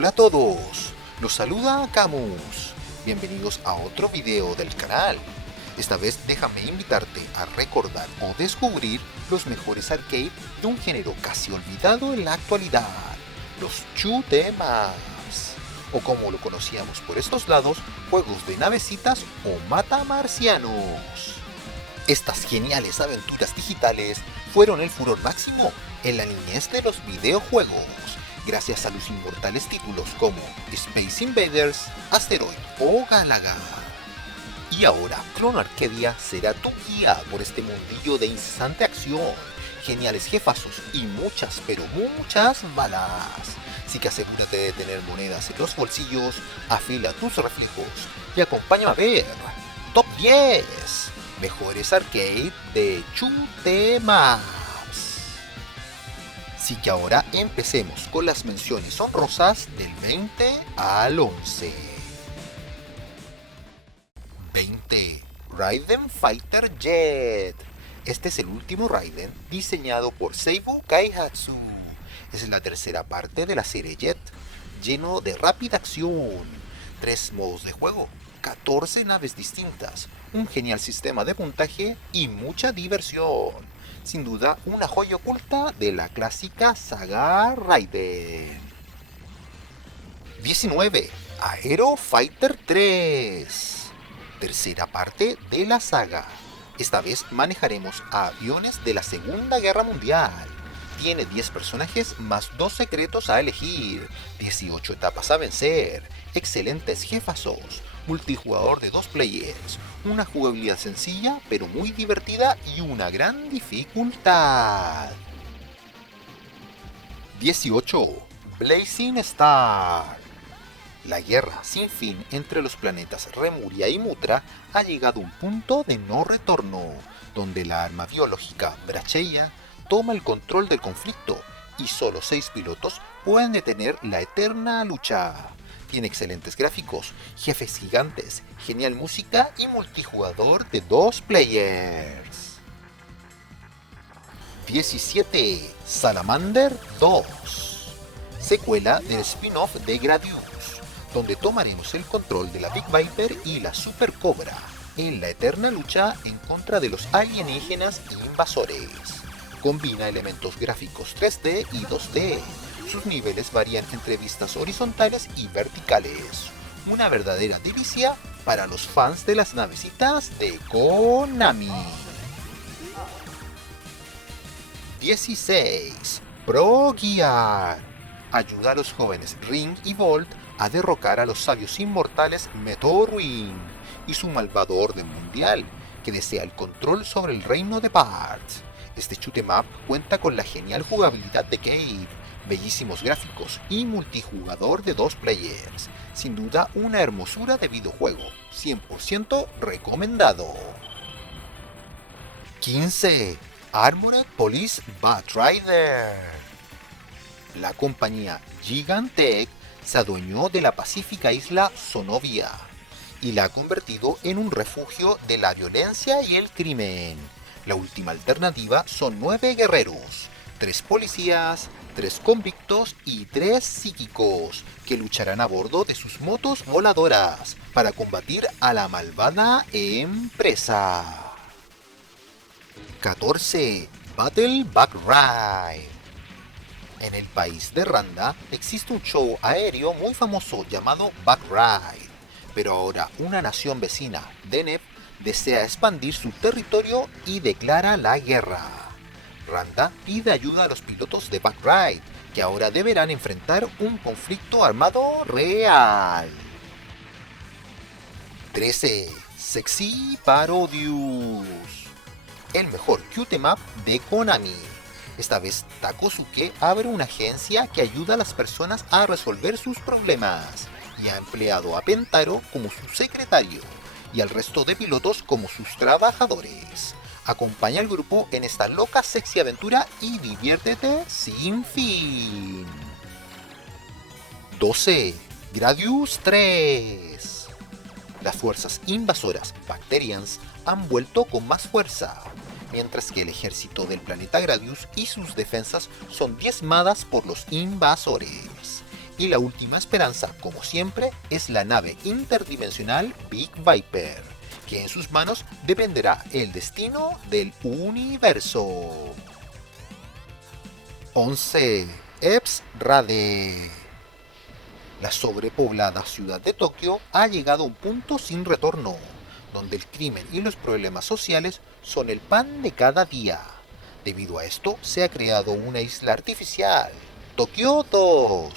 Hola a todos, los saluda Camus. Bienvenidos a otro video del canal. Esta vez déjame invitarte a recordar o descubrir los mejores arcade de un género casi olvidado en la actualidad, los shoot 'em ups, o como lo conocíamos por estos lados, juegos de navecitas o matamarcianos. Estas geniales aventuras digitales fueron el furor máximo en la niñez de los videojuegos, gracias a los inmortales títulos como Space Invaders, Asteroid o Galaga. Y ahora Chrono Arcadia será tu guía por este mundillo de incesante acción, geniales jefazos y muchas, pero muchas balas. Así que asegúrate de tener monedas en los bolsillos, afila tus reflejos y acompáñame a ver Top 10 mejores arcade de shoot 'em ups. Así que ahora empecemos con las menciones honrosas del 20 al 11. 20. Raiden Fighter Jet. Este es el último Raiden diseñado por Seibu Kaihatsu. Es la tercera parte de la serie Jet, lleno de rápida acción, 3 modos de juego, 14 naves distintas, un genial sistema de puntaje y mucha diversión. Sin duda una joya oculta de la clásica saga Raiden. 19. Aero Fighter 3. Tercera parte de la saga. Esta vez manejaremos a aviones de la Segunda Guerra Mundial. Tiene 10 personajes más 2 secretos a elegir, 18 etapas a vencer, excelentes jefazos, multijugador de 2 players, una jugabilidad sencilla pero muy divertida y una gran dificultad. 18. Blazing Star. La guerra sin fin entre los planetas Remuria y Mutra ha llegado a un punto de no retorno, donde la arma biológica Bracheya toma el control del conflicto y solo 6 pilotos pueden detener la eterna lucha. Tiene excelentes gráficos, jefes gigantes, genial música y multijugador de 2 players. 17. Salamander 2. Secuela del spin-off de Gradius, donde tomaremos el control de la Big Viper y la Super Cobra en la eterna lucha en contra de los alienígenas e invasores. Combina elementos gráficos 3D y 2D. Sus niveles varían entre vistas horizontales y verticales. Una verdadera delicia para los fans de las navecitas de Konami. 16. Pro Gear. Ayuda a los jóvenes Ring y Volt a derrocar a los sabios inmortales Meteorwing y su malvado orden mundial, que desea el control sobre el reino de Parts. Este shoot 'em up cuenta con la genial jugabilidad de Cave, bellísimos gráficos y multijugador de 2 players. Sin duda una hermosura de videojuego, 100% recomendado. 15. Armored Police Batrider. La compañía Gigantech se adueñó de la pacífica isla Sonovia y la ha convertido en un refugio de la violencia y el crimen. La última alternativa son 9 guerreros, 3 policías, 3 convictos y 3 psíquicos que lucharán a bordo de sus motos voladoras para combatir a la malvada empresa. 14. Battle Back Ride. En el país de Randa existe un show aéreo muy famoso llamado Back Ride, pero ahora una nación vecina, Deneb, desea expandir su territorio y declara la guerra. Randa pide ayuda a los pilotos de Back Ride, que ahora deberán enfrentar un conflicto armado real. 13. Sexy Parodius. El mejor shoot 'em up de Konami. Esta vez Takosuke abre una agencia que ayuda a las personas a resolver sus problemas y ha empleado a Pentaro como su secretario y al resto de pilotos como sus trabajadores. Acompaña al grupo en esta loca sexy aventura y diviértete sin fin. 12. Gradius 3. Las fuerzas invasoras Bacterians han vuelto con más fuerza, mientras que el ejército del planeta Gradius y sus defensas son diezmadas por los invasores. Y la última esperanza, como siempre, es la nave interdimensional Big Viper, que en sus manos dependerá el destino del universo. 11. EPS-RADE. La sobrepoblada ciudad de Tokio ha llegado a un punto sin retorno, donde el crimen y los problemas sociales son el pan de cada día. Debido a esto, se ha creado una isla artificial, Tokio 2,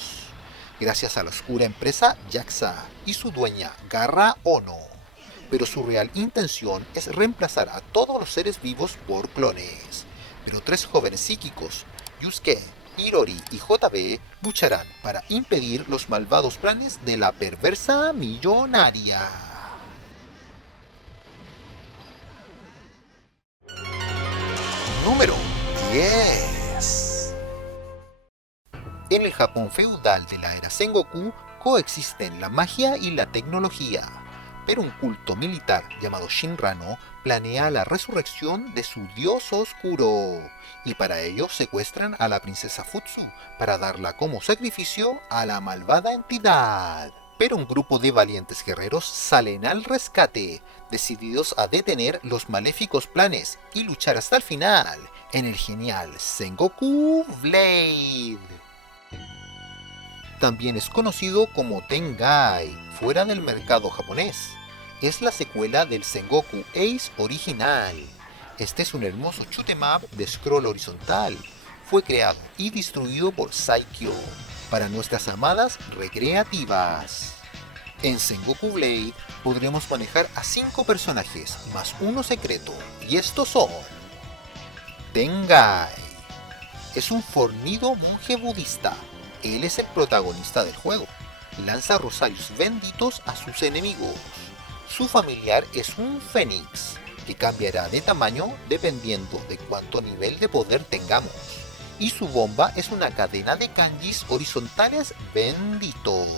gracias a la oscura empresa JAXA y su dueña Garra Ono. Pero su real intención es reemplazar a todos los seres vivos por clones. Pero tres jóvenes psíquicos, Yusuke, Hirori y JB, lucharán para impedir los malvados planes de la perversa millonaria. Número 10. En el Japón feudal de la era Sengoku coexisten la magia y la tecnología, pero un culto militar llamado Shinrano planea la resurrección de su dios oscuro, y para ello secuestran a la princesa Futsu para darla como sacrificio a la malvada entidad. Pero un grupo de valientes guerreros salen al rescate, decididos a detener los maléficos planes y luchar hasta el final en el genial Sengoku Blade. También es conocido como Tengai fuera del mercado japonés. Es la secuela del Sengoku Ace original. Este es un hermoso shoot 'em up de scroll horizontal. Fue creado y distribuido por Saikyo para nuestras amadas recreativas. En Sengoku Blade podremos manejar a 5 personajes más uno secreto, y estos son: Tengai. Es un fornido monje budista. Él es el protagonista del juego. Lanza rosarios benditos a sus enemigos. Su familiar es un fénix, que cambiará de tamaño dependiendo de cuánto nivel de poder tengamos. Y su bomba es una cadena de kanjis horizontales benditos.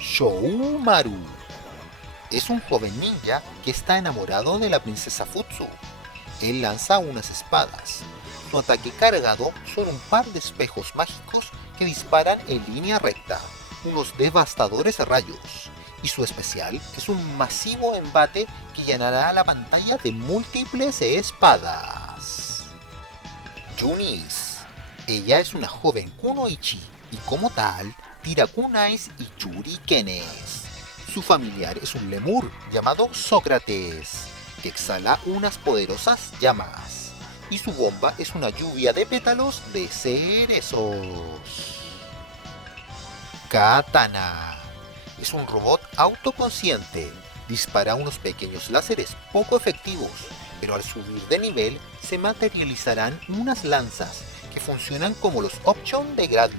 Shoumaru. Es un joven ninja que está enamorado de la princesa Futsu. Él lanza unas espadas. Su ataque cargado son un par de espejos mágicos que disparan en línea recta, unos devastadores rayos. Y su especial es un masivo embate que llenará la pantalla de múltiples espadas. Yunis. Ella es una joven kunoichi y como tal tira kunais y shurikenes. Su familiar es un lemur llamado Sócrates, que exhala unas poderosas llamas. Y su bomba es una lluvia de pétalos de cerezos. Katana. Es un robot autoconsciente. Dispara unos pequeños láseres poco efectivos, pero al subir de nivel se materializarán unas lanzas que funcionan como los Option de Gradius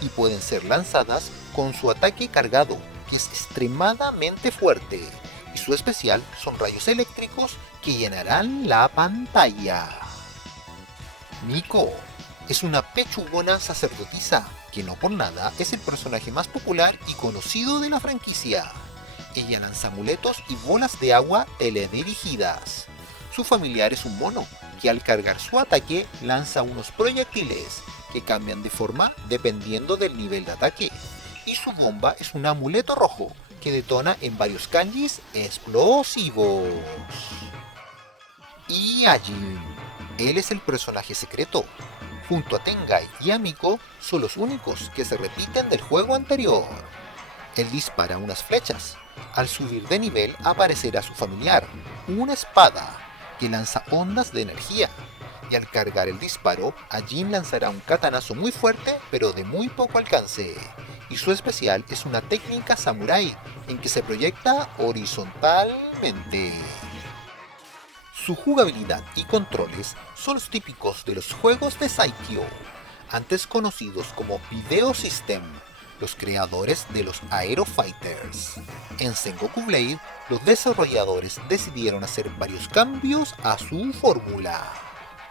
y pueden ser lanzadas con su ataque cargado, que es extremadamente fuerte, y su especial son rayos eléctricos que llenarán la pantalla. Miko es una pechugona sacerdotisa que no por nada es el personaje más popular y conocido de la franquicia. Ella lanza amuletos y bolas de agua teledirigidas. Su familiar es un mono que al cargar su ataque lanza unos proyectiles que cambian de forma dependiendo del nivel de ataque. Y su bomba es un amuleto rojo que detona en varios kanjis explosivos. Y Ajin. Él es el personaje secreto. Junto a Tengai y a Miko son los únicos que se repiten del juego anterior. Él dispara unas flechas. Al subir de nivel aparecerá su familiar, una espada, que lanza ondas de energía. Y al cargar el disparo, Ajin lanzará un katanazo muy fuerte pero de muy poco alcance. Y su especial es una técnica samurái en que se proyecta horizontalmente. Su jugabilidad y controles son los típicos de los juegos de Saikyo, antes conocidos como Video System, los creadores de los Aero Fighters. En Sengoku Blade, los desarrolladores decidieron hacer varios cambios a su fórmula,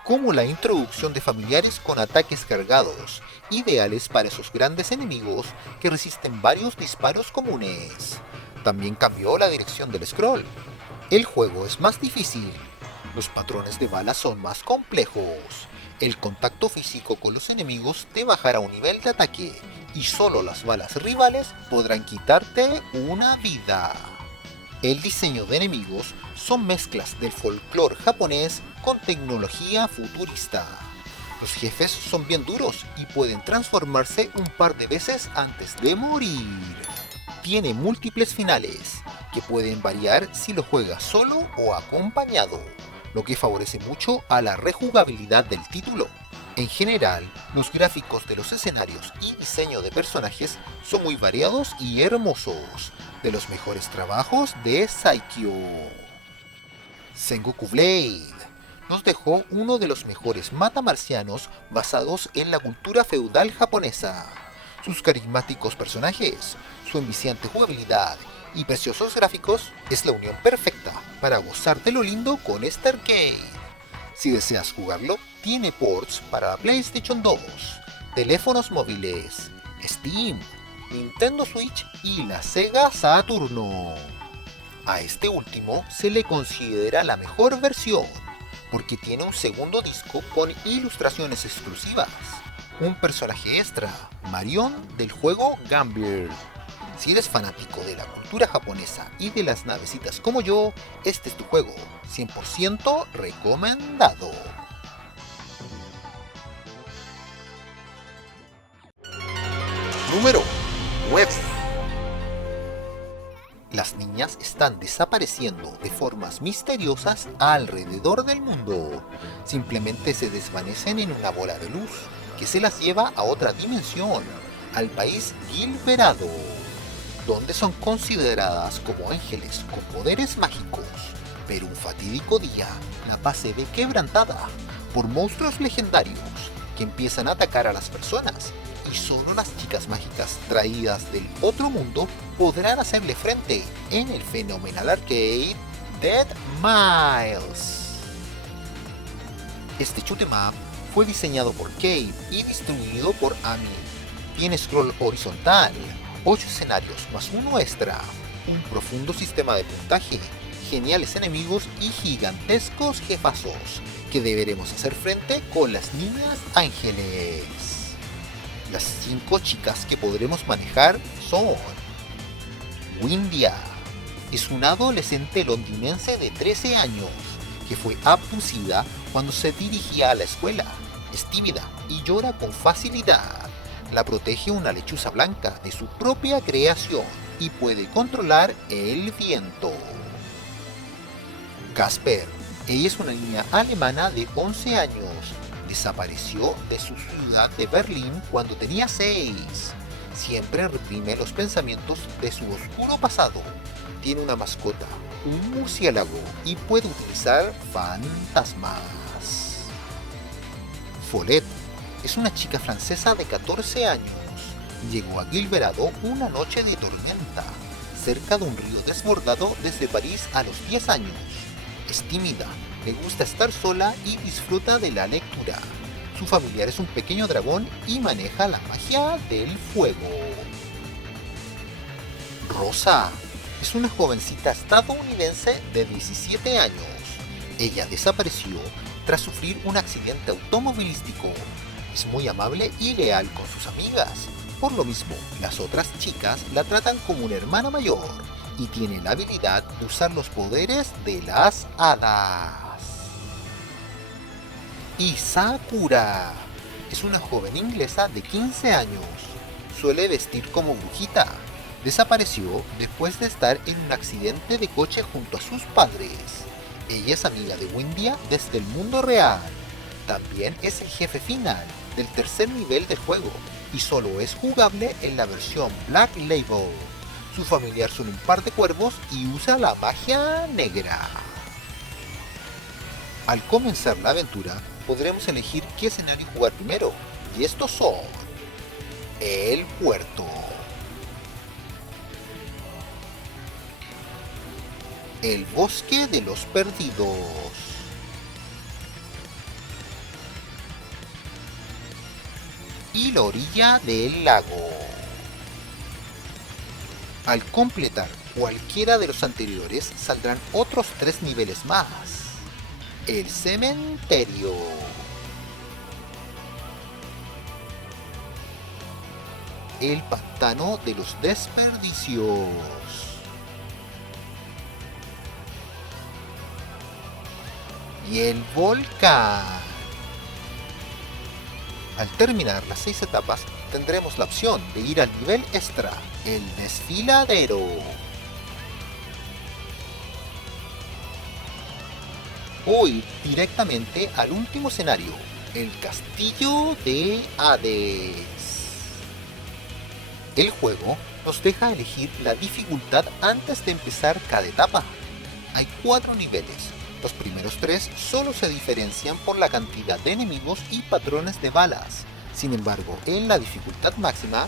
como la introducción de familiares con ataques cargados, ideales para esos grandes enemigos que resisten varios disparos comunes. También cambió la dirección del scroll. El juego es más difícil. Los patrones de balas son más complejos. El contacto físico con los enemigos te bajará un nivel de ataque y solo las balas rivales podrán quitarte una vida. El diseño de enemigos son mezclas del folclore japonés con tecnología futurista. Los jefes son bien duros y pueden transformarse un par de veces antes de morir. Tiene múltiples finales, que pueden variar si lo juegas solo o acompañado, lo que favorece mucho a la rejugabilidad del título. En general, los gráficos de los escenarios y diseño de personajes son muy variados y hermosos, de los mejores trabajos de Saikyo. Sengoku Blade nos dejó uno de los mejores matamarcianos basados en la cultura feudal japonesa. Sus carismáticos personajes, su enviciante jugabilidad y preciosos gráficos es la unión perfecta para gozar de lo lindo con este arcade. Si deseas jugarlo, tiene ports para la PlayStation 2, teléfonos móviles, Steam, Nintendo Switch y la Sega Saturno. A este último se le considera la mejor versión, porque tiene un segundo disco con ilustraciones exclusivas, un personaje extra, Marion del juego Gambler. Si eres fanático de la cultura japonesa y de las navecitas como yo, este es tu juego, 100% recomendado. Número 9. Las niñas están desapareciendo de formas misteriosas alrededor del mundo. Simplemente se desvanecen en una bola de luz que se las lleva a otra dimensión, al país Gilberado, donde son consideradas como ángeles con poderes mágicos. Pero un fatídico día, la paz se ve quebrantada por monstruos legendarios que empiezan a atacar a las personas, y solo las chicas mágicas traídas del otro mundo podrán hacerle frente en el fenomenal arcade Dead Miles. Este shoot 'em up fue diseñado por Cave y distribuido por Ami. Tiene scroll horizontal, 8 escenarios más uno extra, un profundo sistema de puntaje, geniales enemigos y gigantescos jefazos que deberemos hacer frente con las niñas ángeles. Las 5 chicas que podremos manejar son: Windia es una adolescente londinense de 13 años que fue abducida cuando se dirigía a la escuela. Es tímida y llora con facilidad. La protege una lechuza blanca de su propia creación y puede controlar el viento. Casper, ella es una niña alemana de 11 años. Desapareció de su ciudad de Berlín cuando tenía 6. Siempre reprime los pensamientos de su oscuro pasado. Tiene una mascota, un murciélago, y puede utilizar fantasmas. Follette es una chica francesa de 14 años. Llegó a Gilberado una noche de tormenta, cerca de un río desbordado desde París a los 10 años. Es tímida, le gusta estar sola y disfruta de la lectura. Su familiar es un pequeño dragón y maneja la magia del fuego. Rosa es una jovencita estadounidense de 17 años. Ella desapareció tras sufrir un accidente automovilístico. Es muy amable y leal con sus amigas. Por lo mismo, las otras chicas la tratan como una hermana mayor y tiene la habilidad de usar los poderes de las hadas. Y Sakura es una joven inglesa de 15 años. Suele vestir como brujita. Desapareció después de estar en un accidente de coche junto a sus padres. Ella es amiga de Windia desde el mundo real. También es el jefe final del tercer nivel del juego y solo es jugable en la versión Black Label. Su familiar son un par de cuervos y usa la magia negra. Al comenzar la aventura, podremos elegir qué escenario jugar primero, y estos son: el puerto, el bosque de los perdidos, y la orilla del lago. Al completar cualquiera de los anteriores, saldrán otros 3 niveles más. El cementerio. el pantano de los desperdicios. Y el volcán. Al terminar las 6 etapas, tendremos la opción de ir al nivel extra, el desfiladero. O ir directamente al último escenario, el castillo de Hades. El juego nos deja elegir la dificultad antes de empezar cada etapa. Hay 4 niveles. Los primeros 3 solo se diferencian por la cantidad de enemigos y patrones de balas. Sin embargo, en la dificultad máxima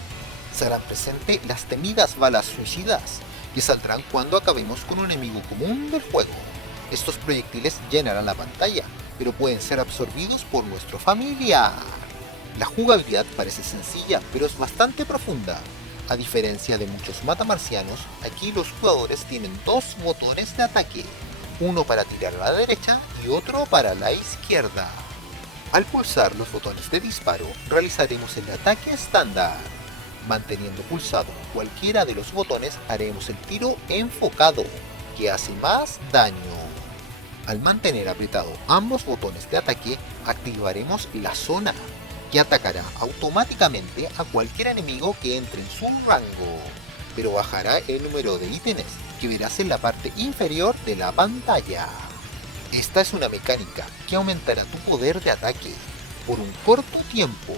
se harán presente las temidas balas suicidas, que saldrán cuando acabemos con un enemigo común del juego. Estos proyectiles llenarán la pantalla, pero pueden ser absorbidos por nuestro familiar. La jugabilidad parece sencilla, pero es bastante profunda. A diferencia de muchos matamarcianos, aquí los jugadores tienen 2 botones de ataque, uno para tirar a la derecha y otro para la izquierda. Al pulsar los botones de disparo, realizaremos el ataque estándar. Manteniendo pulsado cualquiera de los botones, haremos el tiro enfocado, que hace más daño. Al mantener apretado ambos botones de ataque, activaremos la zona, que atacará automáticamente a cualquier enemigo que entre en su rango, pero bajará el número de ítems que verás en la parte inferior de la pantalla. Esta es una mecánica que aumentará tu poder de ataque por un corto tiempo,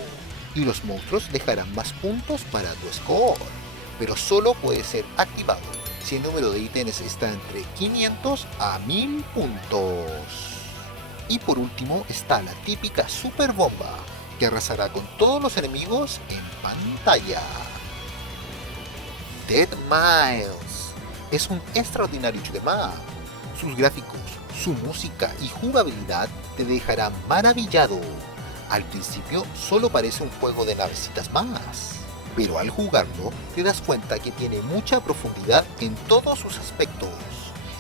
y los monstruos dejarán más puntos para tu score, pero solo puede ser activado si el número de ítems está entre 500 a 1000 puntos. Y por último está la típica super bomba, que arrasará con todos los enemigos en pantalla. Dead Miles es un extraordinario shoot'em up. Sus gráficos, su música y jugabilidad te dejarán maravillado. Al principio solo parece un juego de navecitas más, pero al jugarlo te das cuenta que tiene mucha profundidad en todos sus aspectos.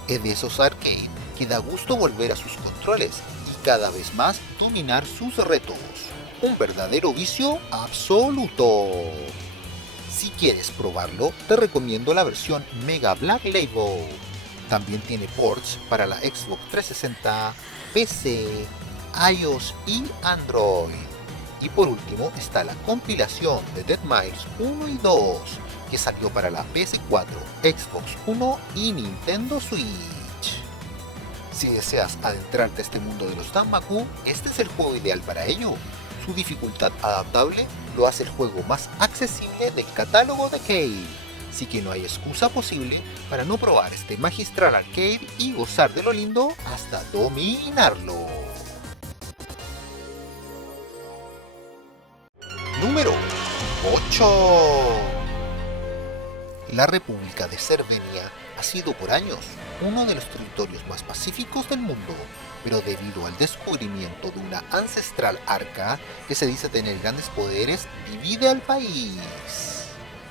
Es de esos arcade que da gusto volver a sus controles y cada vez más dominar sus retos. Un verdadero vicio absoluto. Si quieres probarlo, te recomiendo la versión Mega Black Label. También tiene ports para la Xbox 360, PC, iOS y Android. Y por último está la compilación de Dead Miles 1 y 2, que salió para la PS4, Xbox One y Nintendo Switch. Si deseas adentrarte a este mundo de los Danmaku, este es el juego ideal para ello. Su dificultad adaptable lo hace el juego más accesible del catálogo de Cave, así que no hay excusa posible para no probar este magistral arcade y gozar de lo lindo hasta dominarlo. Número 8. La República de Cervenia ha sido por años uno de los territorios más pacíficos del mundo, pero debido al descubrimiento de una ancestral arca que se dice tener grandes poderes, divide al país.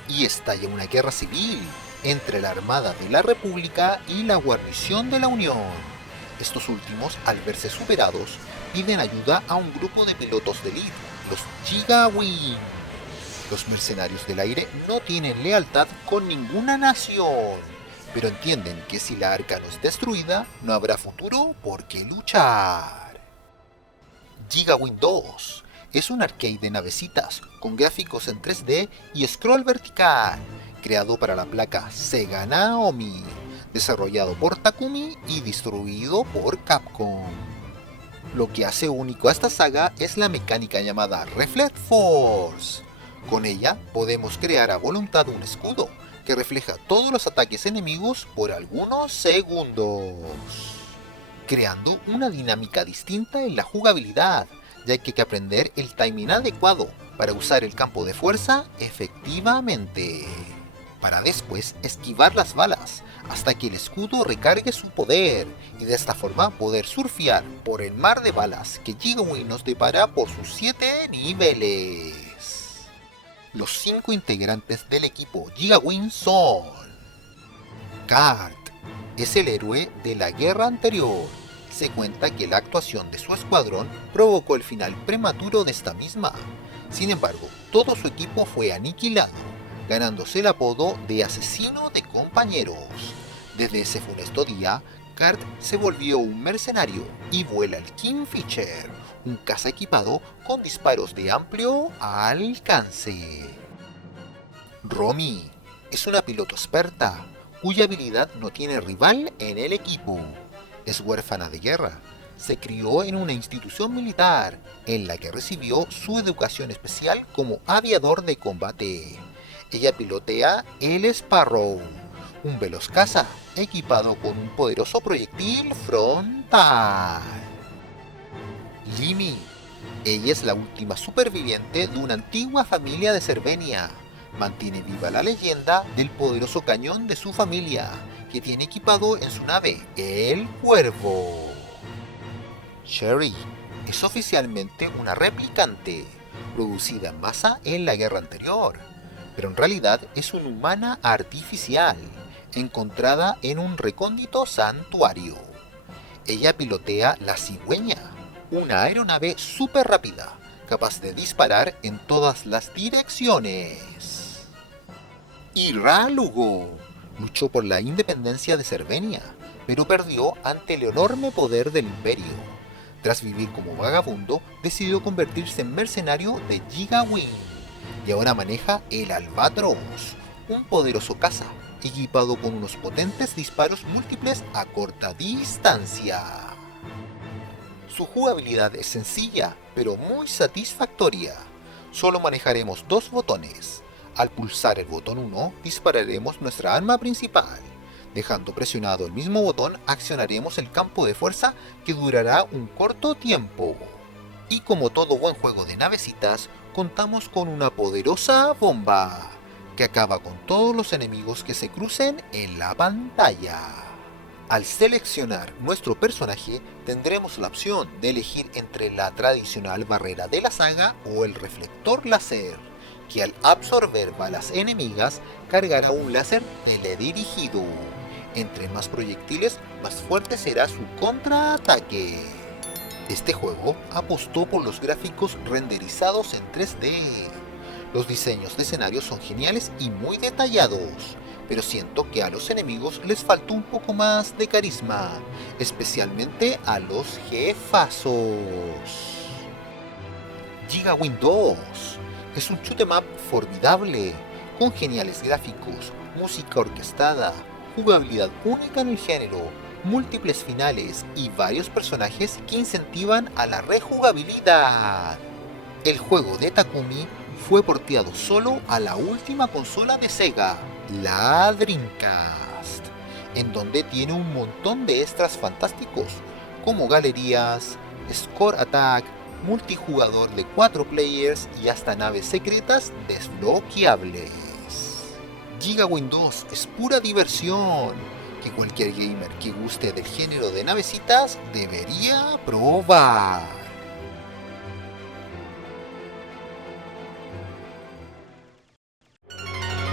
Y estalla una guerra civil entre la Armada de la República y la guarnición de la Unión. Estos últimos, al verse superados, piden ayuda a un grupo de pilotos de élite, los Giga Wing. Los mercenarios del aire no tienen lealtad con ninguna nación, pero entienden que si la arca no es destruida, no habrá futuro por qué luchar. Giga Wing 2 es un arcade de navecitas con gráficos en 3D y scroll vertical, creado para la placa Sega Naomi, desarrollado por Takumi y distribuido por Capcom. Lo que hace único a esta saga es la mecánica llamada Reflect Force. Con ella podemos crear a voluntad un escudo que refleja todos los ataques enemigos por algunos segundos, creando una dinámica distinta en la jugabilidad, ya que hay que aprender el timing adecuado para usar el campo de fuerza efectivamente, para después esquivar las balas hasta que el escudo recargue su poder y de esta forma poder surfear por el mar de balas que Giga Wing nos depara por sus 7 niveles. Los 5 integrantes del equipo Giga Wing son: Kart es el héroe de la guerra anterior. Se cuenta que la actuación de su escuadrón provocó el final prematuro de esta misma. Sin embargo, todo su equipo fue aniquilado, ganándose el apodo de asesino de compañeros. Desde ese funesto día, Kurt se volvió un mercenario y vuela el Kingfisher, un caza equipado con disparos de amplio alcance. Romy es una piloto experta, cuya habilidad no tiene rival en el equipo. Es huérfana de guerra. Se crió en una institución militar, en la que recibió su educación especial como aviador de combate. Ella pilotea el Sparrow, un veloz caza equipado con un poderoso proyectil frontal. Limi. Ella es la última superviviente de una antigua familia de Cervenia. Mantiene viva la leyenda del poderoso cañón de su familia, que tiene equipado en su nave, el Cuervo. Sherry es oficialmente una replicante, producida en masa en la guerra anterior, pero en realidad es una humana artificial, encontrada en un recóndito santuario. Ella pilotea la Cigüeña, una aeronave súper rápida, capaz de disparar en todas las direcciones. Ira Lugo luchó por la independencia de Cervenia, pero perdió ante el enorme poder del imperio. Tras vivir como vagabundo, decidió convertirse en mercenario de Gigawing, y ahora maneja el Albatros, un poderoso caza, equipado con unos potentes disparos múltiples a corta distancia. Su jugabilidad es sencilla, pero muy satisfactoria. Solo manejaremos dos botones. Al pulsar el botón 1, dispararemos nuestra arma principal. Dejando presionado el mismo botón, accionaremos el campo de fuerza, que durará un corto tiempo. Y como todo buen juego de navecitas, contamos con una poderosa bomba, que acaba con todos los enemigos que se crucen en la pantalla. Al seleccionar nuestro personaje, tendremos la opción de elegir entre la tradicional barrera de la saga o el reflector láser, que al absorber balas enemigas cargará un láser teledirigido. Entre más proyectiles, más fuerte será su contraataque. Este juego apostó por los gráficos renderizados en 3D. Los diseños de escenarios son geniales y muy detallados, pero siento que a los enemigos les faltó un poco más de carisma, especialmente a los jefazos. Gigawing 2 es un shoot 'em up formidable, con geniales gráficos, música orquestada, jugabilidad única en el género, múltiples finales y varios personajes que incentivan a la rejugabilidad. El juego de Takumi fue porteado solo a la última consola de Sega, la Dreamcast, en donde tiene un montón de extras fantásticos, como galerías, score attack, multijugador de 4 players y hasta naves secretas desbloqueables. Gigawing 2 es pura diversión, que cualquier gamer que guste del género de navecitas debería probar.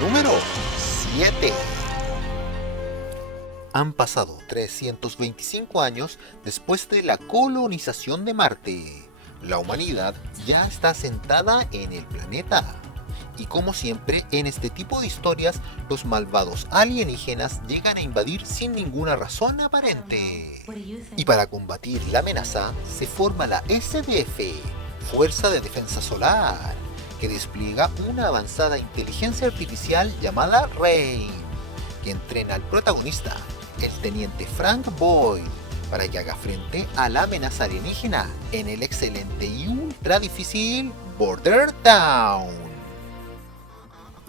Número 7. Han pasado 325 años después de la colonización de Marte. La humanidad ya está asentada en el planeta. Y como siempre, en este tipo de historias, los malvados alienígenas llegan a invadir sin ninguna razón aparente. Y para combatir la amenaza, se forma la SDF, Fuerza de Defensa Solar, que despliega una avanzada inteligencia artificial llamada Rain, que entrena al protagonista, el teniente Frank Boyle, para que haga frente a la amenaza alienígena en el excelente y ultra difícil Border Town.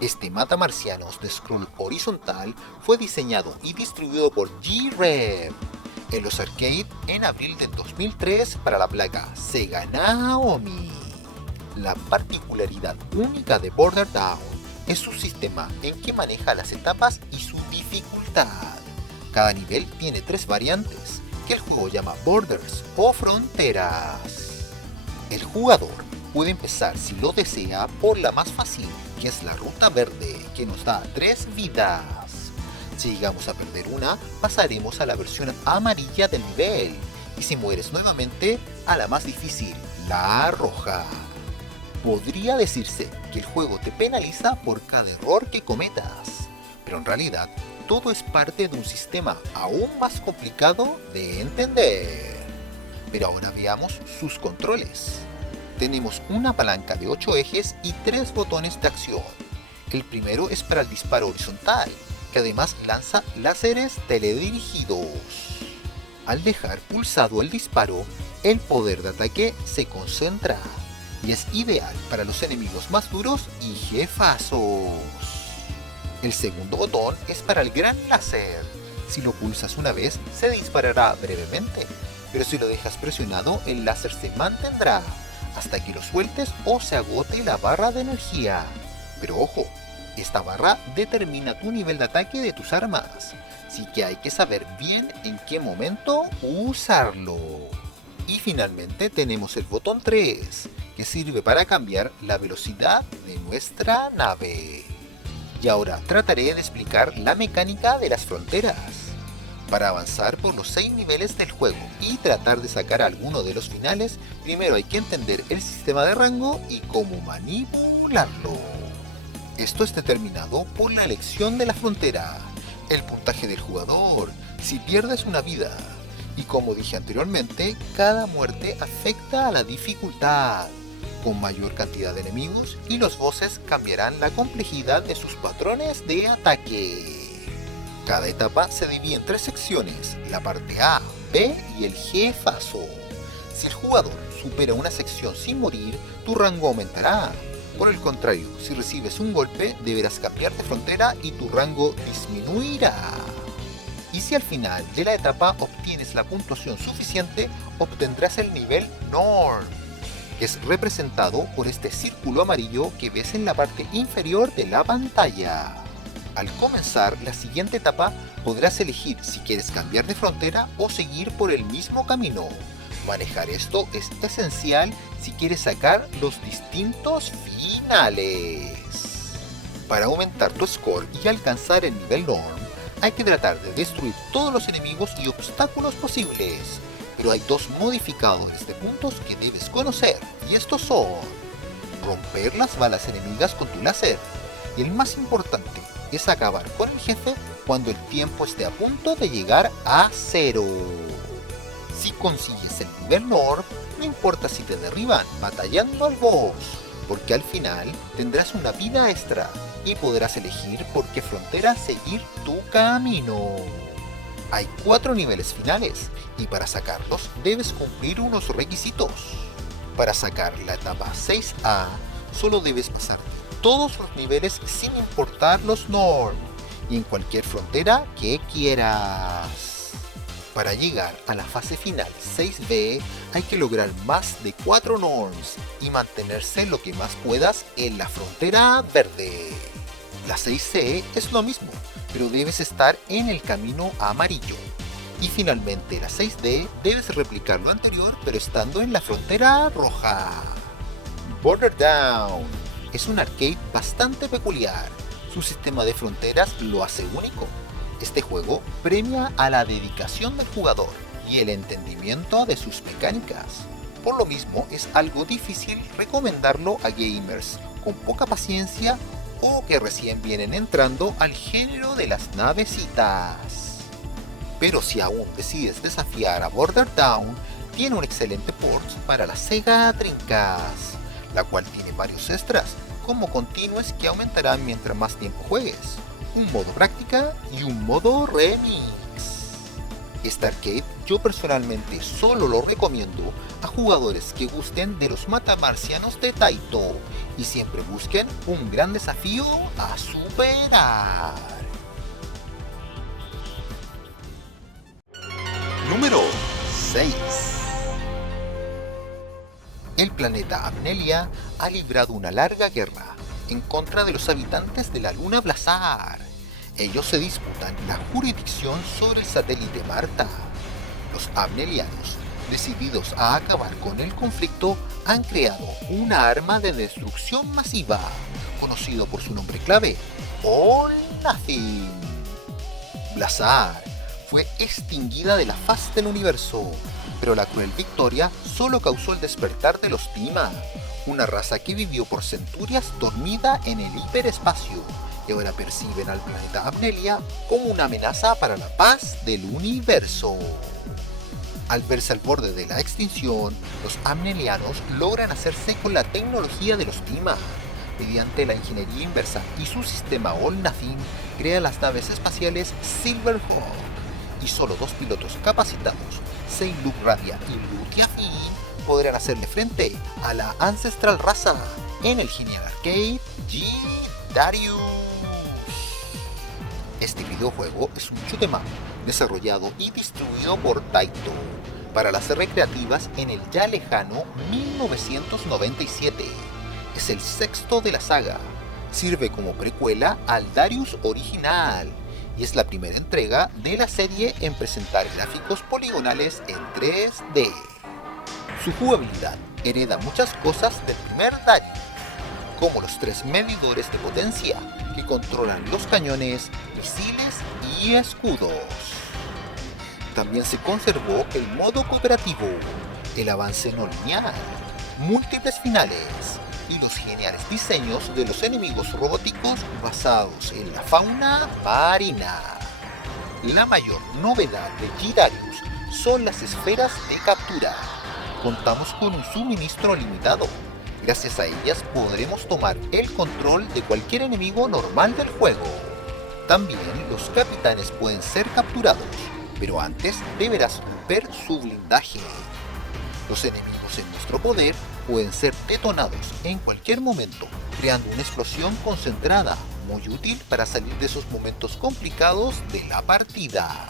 Este matamarcianos de scroll horizontal fue diseñado y distribuido por G-Rev en los arcades en abril del 2003 para la placa Sega Naomi. La particularidad única de Border Town es su sistema en que maneja las etapas y su dificultad. Cada nivel tiene 3 variantes, que el juego llama Borders o Fronteras. El jugador puede empezar, si lo desea, por la más fácil, que es la ruta verde, que nos da 3 vidas. Si llegamos a perder una, pasaremos a la versión amarilla del nivel, y si mueres nuevamente, a la más difícil, la roja. Podría decirse que el juego te penaliza por cada error que cometas, pero en realidad todo es parte de un sistema aún más complicado de entender. Pero ahora veamos sus controles. Tenemos una palanca de 8 ejes y 3 botones de acción. El primero es para el disparo horizontal, que además lanza láseres teledirigidos. Al dejar pulsado el disparo, el poder de ataque se concentra y es ideal para los enemigos más duros y jefazos. El segundo botón es para el gran láser. Si lo pulsas una vez, se disparará brevemente, pero si lo dejas presionado, el láser se mantendrá hasta que lo sueltes o se agote la barra de energía. Pero ojo, esta barra determina tu nivel de ataque de tus armas, así que hay que saber bien en qué momento usarlo. Y finalmente tenemos el botón 3, que sirve para cambiar la velocidad de nuestra nave. Y ahora trataré de explicar la mecánica de las fronteras. Para avanzar por los 6 niveles del juego y tratar de sacar alguno de los finales, primero hay que entender el sistema de rango y cómo manipularlo. Esto es determinado por la elección de la frontera, el puntaje del jugador, si pierdes una vida, y como dije anteriormente, cada muerte afecta a la dificultad. Con mayor cantidad de enemigos y los bosses cambiarán la complejidad de sus patrones de ataque. Cada etapa se divide en 3 secciones, la parte A, B y el jefazo. Si el jugador supera una sección sin morir, tu rango aumentará. Por el contrario, si recibes un golpe, deberás cambiar de frontera y tu rango disminuirá. Y si al final de la etapa obtienes la puntuación suficiente, obtendrás el nivel Norm, que es representado por este círculo amarillo que ves en la parte inferior de la pantalla. Al comenzar la siguiente etapa, podrás elegir si quieres cambiar de frontera o seguir por el mismo camino. Manejar esto es esencial si quieres sacar los distintos finales. Para aumentar tu score y alcanzar el nivel Norm, hay que tratar de destruir todos los enemigos y obstáculos posibles. Pero hay 2 modificadores de puntos que debes conocer, y estos son: romper las balas enemigas con tu láser, y el más importante es acabar con el jefe cuando el tiempo esté a punto de llegar a 0. Si consigues el nivel Norm, no importa si te derriban batallando al boss, porque al final tendrás una vida extra y podrás elegir por qué frontera seguir tu camino. Hay 4 niveles finales y para sacarlos debes cumplir unos requisitos. Para sacar la etapa 6A, solo debes pasar todos los niveles sin importar los Norm y en cualquier frontera que quieras. Para llegar a la fase final 6B hay que lograr más de 4 Norms y mantenerse lo que más puedas en la frontera verde. La 6C es lo mismo, pero debes estar en el camino amarillo. Y finalmente la 6D debes replicar lo anterior pero estando en la frontera roja. Border Down es un arcade bastante peculiar. Su sistema de fronteras lo hace único. Este juego premia a la dedicación del jugador y el entendimiento de sus mecánicas. Por lo mismo es algo difícil recomendarlo a gamers con poca paciencia o que recién vienen entrando al género de las navecitas. Pero si aún decides desafiar a Border Down, tiene un excelente port para la Sega Dreamcast, la cual tiene varios extras, como continuos que aumentarán mientras más tiempo juegues, un modo práctica y un modo remix. Este arcade yo personalmente solo lo recomiendo a jugadores que gusten de los matamarcianos de Taito y siempre busquen un gran desafío a superar. Número 6. El planeta Amnelia ha librado una larga guerra en contra de los habitantes de la luna Blazar. Ellos se disputan la jurisdicción sobre el satélite Marta. Los amnelianos, decididos a acabar con el conflicto, han creado una arma de destrucción masiva, conocido por su nombre clave, All Nothing. Blazar fue extinguida de la faz del universo, pero la cruel victoria solo causó el despertar de los Tima, una raza que vivió por centurias dormida en el hiperespacio y ahora perciben al planeta Amnelia como una amenaza para la paz del universo. Al verse al borde de la extinción, los amnelianos logran hacerse con la tecnología de los Tima. Mediante la ingeniería inversa y su sistema All Nothing, crea las naves espaciales Silverhawk, y solo 2 pilotos capacitados, Sailuk Radia y Lutia Finn, podrán hacerle frente a la ancestral raza en el genial arcade G Darius. Este videojuego es un shoot 'em up desarrollado y distribuido por Taito para las recreativas en el ya lejano 1997. Es el sexto de la saga. Sirve como precuela al Darius original y es la primera entrega de la serie en presentar gráficos poligonales en 3D. Su jugabilidad hereda muchas cosas del primer Darius, como los 3 medidores de potencia que controlan los cañones, misiles y escudos. También se conservó el modo cooperativo, el avance no lineal, múltiples finales y los geniales diseños de los enemigos robóticos basados en la fauna marina. La mayor novedad de G Darius son las esferas de captura. Contamos con un suministro limitado. Gracias a ellas podremos tomar el control de cualquier enemigo normal del juego. También los capitanes pueden ser capturados, pero antes deberás romper su blindaje. Los enemigos en nuestro poder pueden ser detonados en cualquier momento, creando una explosión concentrada, muy útil para salir de esos momentos complicados de la partida.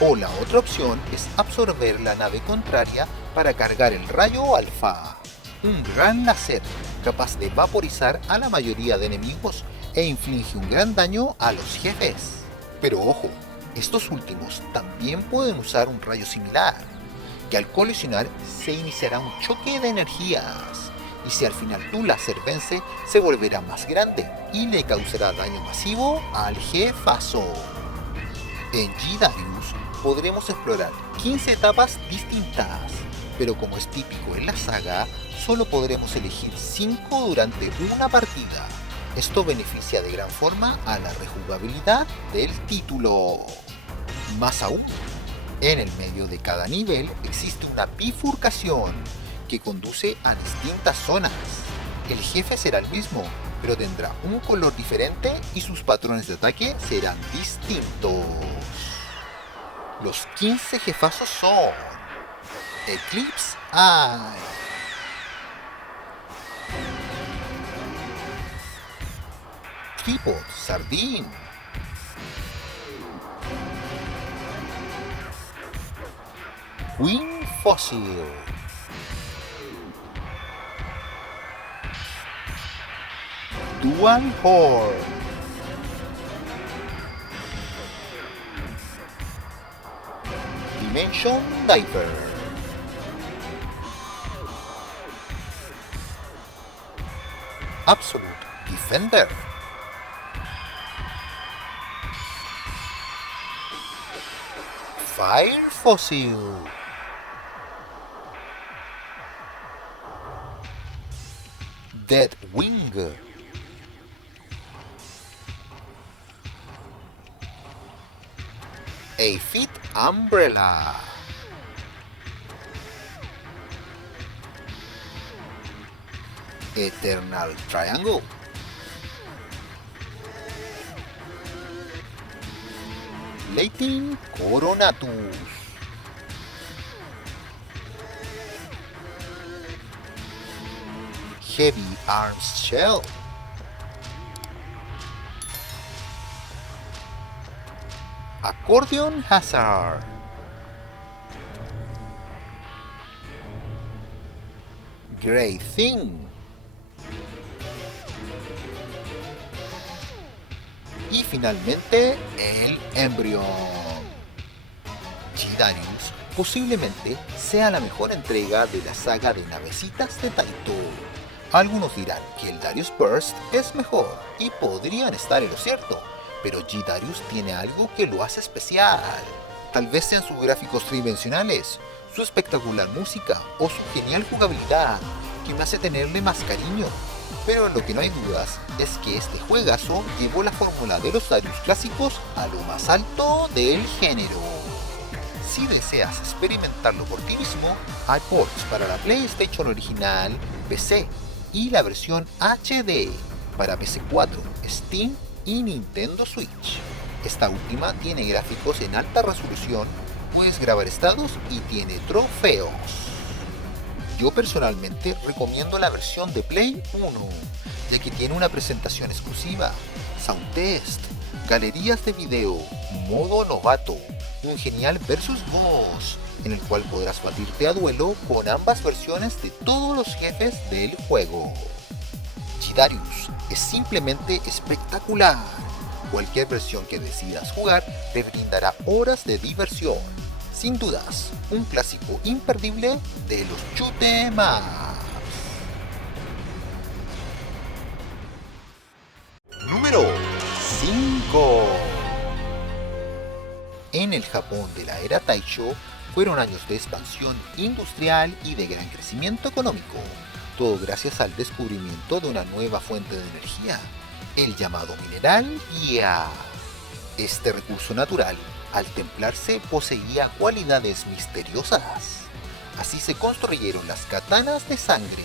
O la otra opción es absorber la nave contraria para cargar el rayo alfa, un gran láser capaz de vaporizar a la mayoría de enemigos e inflige un gran daño a los jefes. Pero ojo, estos últimos también pueden usar un rayo similar, que al colisionar se iniciará un choque de energías, y si al final tu láser vence, se volverá más grande y le causará daño masivo al jefazo. En G Darius podremos explorar 15 etapas distintas, pero como es típico en la saga, solo podremos elegir 5 durante una partida. Esto beneficia de gran forma a la rejugabilidad del título. Más aún, en el medio de cada nivel existe una bifurcación que conduce a distintas zonas. El jefe será el mismo, pero tendrá un color diferente y sus patrones de ataque serán distintos. Los 15 jefazos son Eclipse Eye, Tripod Sardine, Queen Fossil, Dual Horn, Dimension Diver, Absolute Defender, Fire Fossil, Dead Wing, Aphid Umbrella, Eternal Triangle, Latin Coronatus, Heavy Arms Shell, Accordion Hazard, Great Thing, y finalmente el Embryon. G Darius posiblemente sea la mejor entrega de la saga de navecitas de Taito. Algunos dirán que el Darius Burst es mejor y podrían estar en lo cierto, pero G Darius tiene algo que lo hace especial. Tal vez sean sus gráficos tridimensionales, su espectacular música o su genial jugabilidad, que me hace tenerle más cariño. Pero lo que no hay dudas es que este juegazo llevó la fórmula de los Darius clásicos a lo más alto del género. Si deseas experimentarlo por ti mismo, hay ports para la PlayStation original, PC y la versión HD para PC4, Steam y Nintendo Switch. Esta última tiene gráficos en alta resolución, puedes grabar estados y tiene trofeos. Yo personalmente recomiendo la versión de Play 1, ya que tiene una presentación exclusiva, sound test, galerías de video, modo novato, un genial versus boss, en el cual podrás batirte a duelo con ambas versiones de todos los jefes del juego. G-Darius es simplemente espectacular. Cualquier versión que decidas jugar te brindará horas de diversión. Sin dudas, un clásico imperdible de los shoot 'em ups. Número 5. En el Japón de la era Taisho fueron años de expansión industrial y de gran crecimiento económico, todo gracias al descubrimiento de una nueva fuente de energía, el llamado mineral Ya. Este recurso natural, al templarse, poseía cualidades misteriosas. Así se construyeron las katanas de sangre,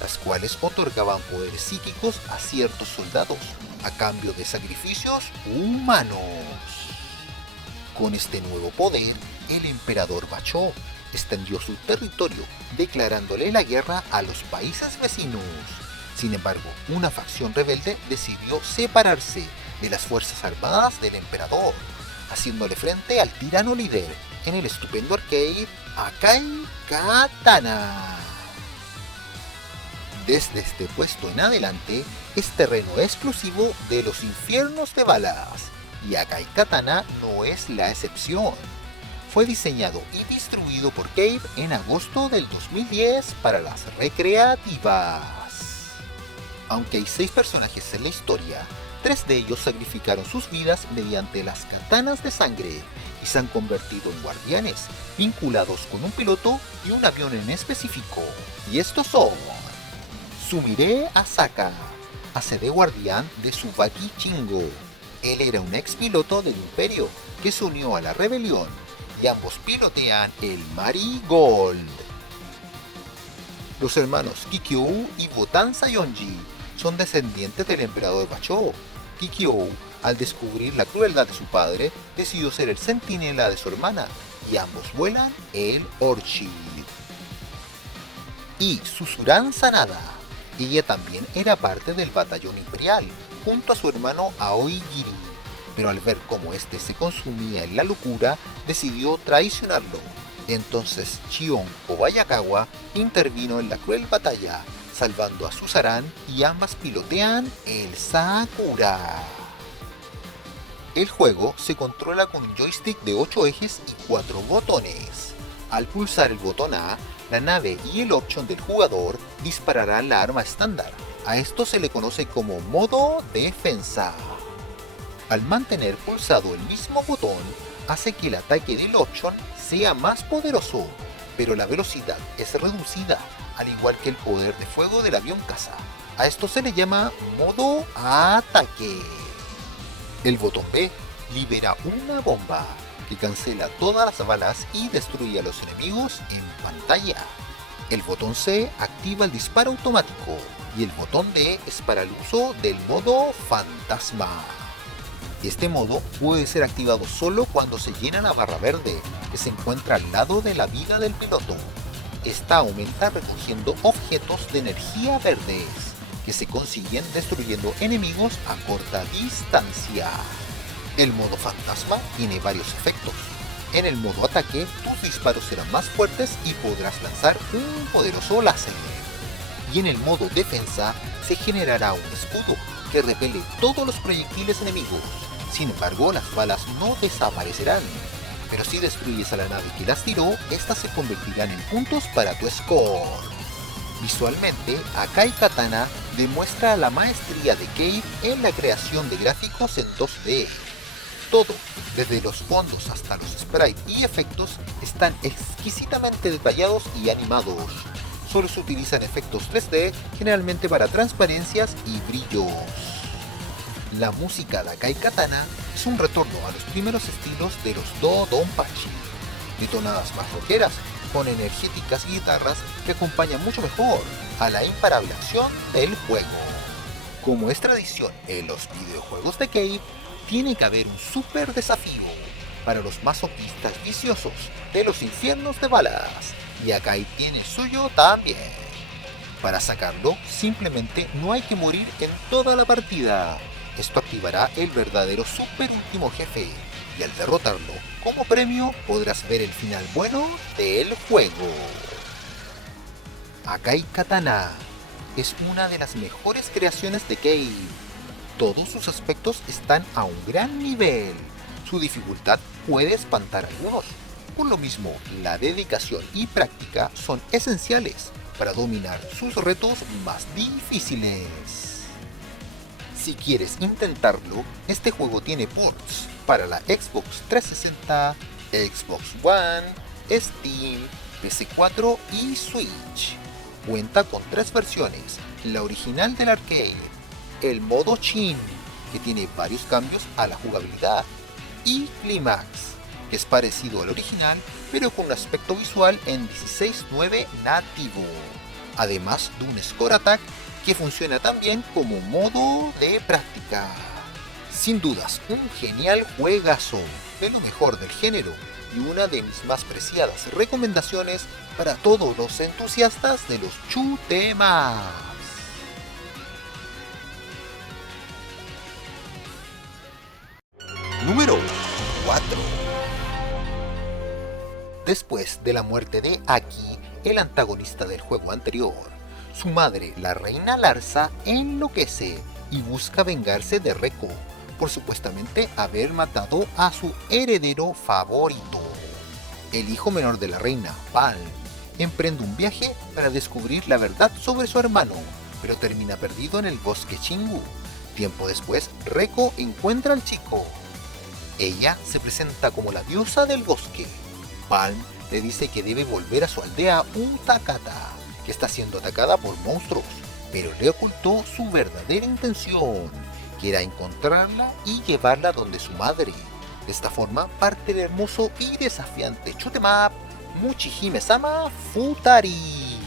las cuales otorgaban poderes psíquicos a ciertos soldados a cambio de sacrificios humanos. Con este nuevo poder, el emperador Bachó extendió su territorio, declarándole la guerra a los países vecinos. Sin embargo, una facción rebelde decidió separarse de las fuerzas armadas del emperador, haciéndole frente al tirano líder en el estupendo arcade Akai Katana. Desde este puesto en adelante es terreno exclusivo de los infiernos de balas, y Akai Katana no es la excepción. Fue diseñado y distribuido por Cave en agosto del 2010 para las recreativas. Aunque hay 6 personajes en la historia, 3 de ellos sacrificaron sus vidas mediante las katanas de sangre y se han convertido en guardianes, vinculados con un piloto y un avión en específico. Y estos son Sumire Asaka, hace de guardián de Tsubaki Chingo. Él era un ex piloto del Imperio que se unió a la rebelión y ambos pilotean el Marigold. Los hermanos Kikyo y Botan Sayonji son descendientes del emperador Bachó. Kikyo, al descubrir la crueldad de su padre, decidió ser el centinela de su hermana y ambos vuelan el Orchid. Y Susuran Sanada, ella también era parte del batallón imperial, junto a su hermano Aoi Giri, pero al ver cómo este se consumía en la locura, decidió traicionarlo. Entonces Chion Kobayakawa intervino en la cruel batalla, salvando a Susaran y ambas pilotean el Sakura. El juego se controla con un joystick de 8 ejes y 4 botones. Al pulsar el botón A, la nave y el option del jugador dispararán la arma estándar. A esto se le conoce como modo defensa. Al mantener pulsado el mismo botón, hace que el ataque del option sea más poderoso, pero la velocidad es reducida, al igual que el poder de fuego del avión caza. A esto se le llama modo ataque. El botón B libera una bomba que cancela todas las balas y destruye a los enemigos en pantalla. El botón C activa el disparo automático y el botón D es para el uso del modo fantasma. Este modo puede ser activado solo cuando se llena la barra verde que se encuentra al lado de la vida del piloto. Esta aumenta recogiendo objetos de energía verdes que se consiguen destruyendo enemigos a corta distancia. El modo fantasma tiene varios efectos. En el modo ataque, tus disparos serán más fuertes y podrás lanzar un poderoso láser. Y en el modo defensa, se generará un escudo que repele todos los proyectiles enemigos. Sin embargo, las balas no desaparecerán, pero si destruyes a la nave que las tiró, estas se convertirán en puntos para tu score. Visualmente, Akai Katana demuestra la maestría de Cave en la creación de gráficos en 2D. Todo, desde los fondos hasta los sprites y efectos, están exquisitamente detallados y animados. Solo se utilizan efectos 3D, generalmente para transparencias y brillos. La música de Akai Katana es un retorno a los primeros estilos de los Do-Donpachi, de tonadas más rockeras, con energéticas guitarras que acompañan mucho mejor a la imparable acción del juego. Como es tradición en los videojuegos de Cave, tiene que haber un super desafío para los masoquistas viciosos de los infiernos de balas, y Akai tiene el suyo también. Para sacarlo, simplemente no hay que morir en toda la partida. Esto activará el verdadero super último jefe, y al derrotarlo, como premio podrás ver el final bueno del juego. Akai Katana es una de las mejores creaciones de Cave. Todos sus aspectos están a un gran nivel. Su dificultad puede espantar a algunos. Por lo mismo, la dedicación y práctica son esenciales para dominar sus retos más difíciles. Si quieres intentarlo, este juego tiene ports para la Xbox 360, Xbox One, Steam, PS4 y Switch. Cuenta con 3 versiones, la original del arcade, el modo Shin, que tiene varios cambios a la jugabilidad, y Climax, que es parecido al original, pero con un aspecto visual en 16:9 nativo, además de un Score Attack que funciona también como modo de práctica. Sin dudas, un genial juegazo, de lo mejor del género, y una de mis más preciadas recomendaciones para todos los entusiastas de los shoot'em-ups. Número 4. Después de la muerte de Aki, el antagonista del juego anterior, su madre, la reina Larsa, enloquece y busca vengarse de Reiko por supuestamente haber matado a su heredero favorito. El hijo menor de la reina, Palm, emprende un viaje para descubrir la verdad sobre su hermano, pero termina perdido en el bosque Chingu. Tiempo después, Reiko encuentra al chico. Ella se presenta como la diosa del bosque. Palm le dice que debe volver a su aldea Utakata, que está siendo atacada por monstruos, pero le ocultó su verdadera intención, que era encontrarla y llevarla donde su madre. De esta forma parte el hermoso y desafiante shoot'em up Muchihime-sama Futari.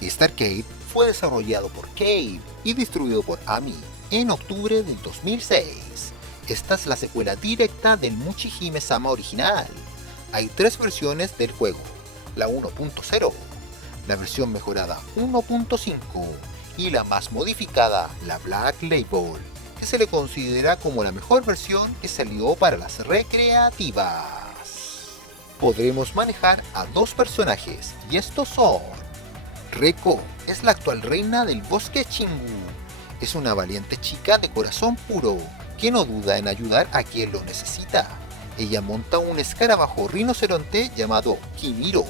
Este arcade fue desarrollado por Cave y distribuido por Ami en octubre del 2006. Esta es la secuela directa del Muchihime-sama original. Hay 3 versiones del juego, la 1.0, la versión mejorada 1.5 y la más modificada, la Black Label, que se le considera como la mejor versión que salió para las recreativas. Podremos manejar a 2 personajes, y estos son: Reiko es la actual reina del bosque Chingu. Es una valiente chica de corazón puro, que no duda en ayudar a quien lo necesita. Ella monta un escarabajo rinoceronte llamado Kimiro.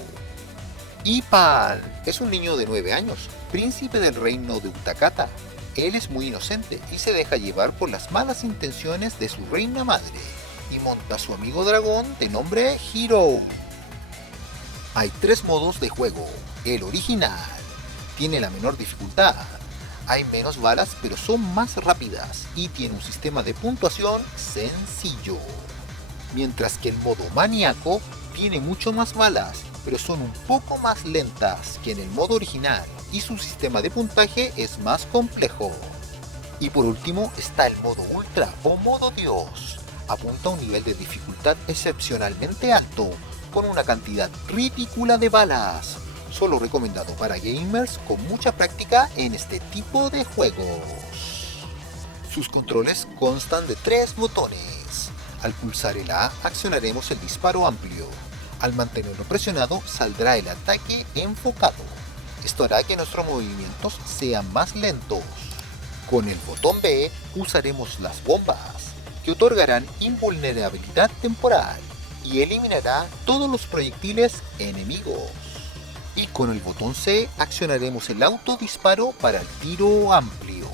Y Pal es un niño de 9 años, príncipe del reino de Utakata. Él es muy inocente y se deja llevar por las malas intenciones de su reina madre, y monta a su amigo dragón de nombre Hiro. Hay 3 modos de juego. El original tiene la menor dificultad. Hay menos balas pero son más rápidas y tiene un sistema de puntuación sencillo. Mientras que el modo maníaco tiene mucho más balas pero son un poco más lentas que en el modo original y su sistema de puntaje es más complejo. Y por último está el modo ultra o modo dios. Apunta a un nivel de dificultad excepcionalmente alto, con una cantidad ridícula de balas. Solo recomendado para gamers con mucha práctica en este tipo de juegos. Sus controles constan de 3 botones. Al pulsar el A accionaremos el disparo amplio. Al mantenerlo presionado saldrá el ataque enfocado. Esto hará que nuestros movimientos sean más lentos. Con el botón B usaremos las bombas, que otorgarán invulnerabilidad temporal y eliminará todos los proyectiles enemigos. Y con el botón C accionaremos el autodisparo para el tiro amplio.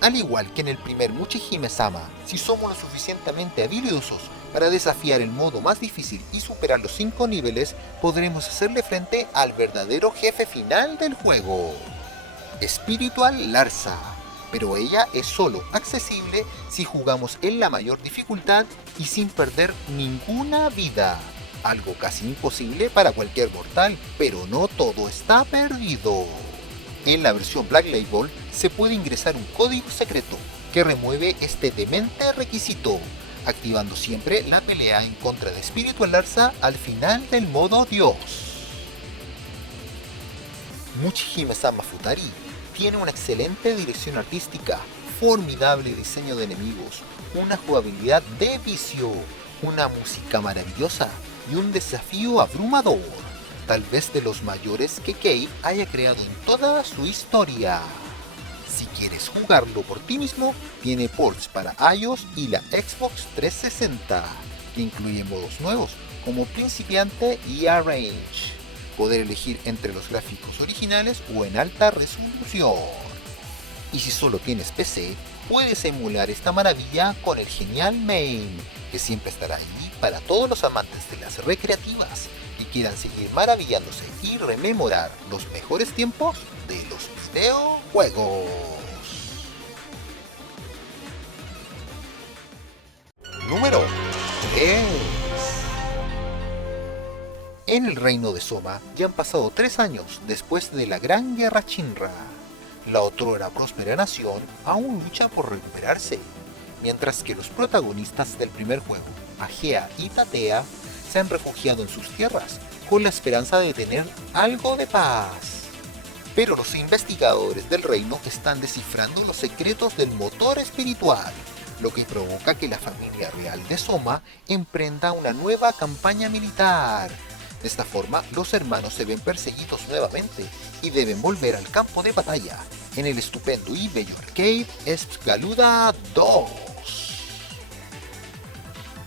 Al igual que en el primer Muchihime-sama, si somos lo suficientemente habilidosos para desafiar el modo más difícil y superar los 5 niveles, podremos hacerle frente al verdadero jefe final del juego, Spiritual Larsa. Pero ella es solo accesible si jugamos en la mayor dificultad y sin perder ninguna vida. Algo casi imposible para cualquier mortal, pero no todo está perdido. En la versión Black Label se puede ingresar un código secreto que remueve este demente requisito, activando siempre la pelea en contra de Spiritual Larsa al final del modo Dios. Muchihime-sama Futari tiene una excelente dirección artística, formidable diseño de enemigos, una jugabilidad de vicio, una música maravillosa y un desafío abrumador, tal vez de los mayores que Kei haya creado en toda su historia. Si quieres jugarlo por ti mismo, tiene ports para iOS y la Xbox 360, que incluye modos nuevos como Principiante y Arrange, poder elegir entre los gráficos originales o en alta resolución. Y si solo tienes PC, puedes emular esta maravilla con el genial MAME, que siempre estará allí para todos los amantes de las recreativas que quieran seguir maravillándose y rememorar los mejores tiempos de los videojuegos. Número 3. En el reino de Soma ya han pasado 3 años después de la Gran Guerra Shinra. La otrora próspera nación aún lucha por recuperarse, mientras que los protagonistas del primer juego, Agea y Tatea, se han refugiado en sus tierras con la esperanza de tener algo de paz. Pero los investigadores del reino están descifrando los secretos del motor espiritual, lo que provoca que la familia real de Soma emprenda una nueva campaña militar. De esta forma, los hermanos se ven perseguidos nuevamente y deben volver al campo de batalla en el estupendo y bello arcade Espgaluda 2.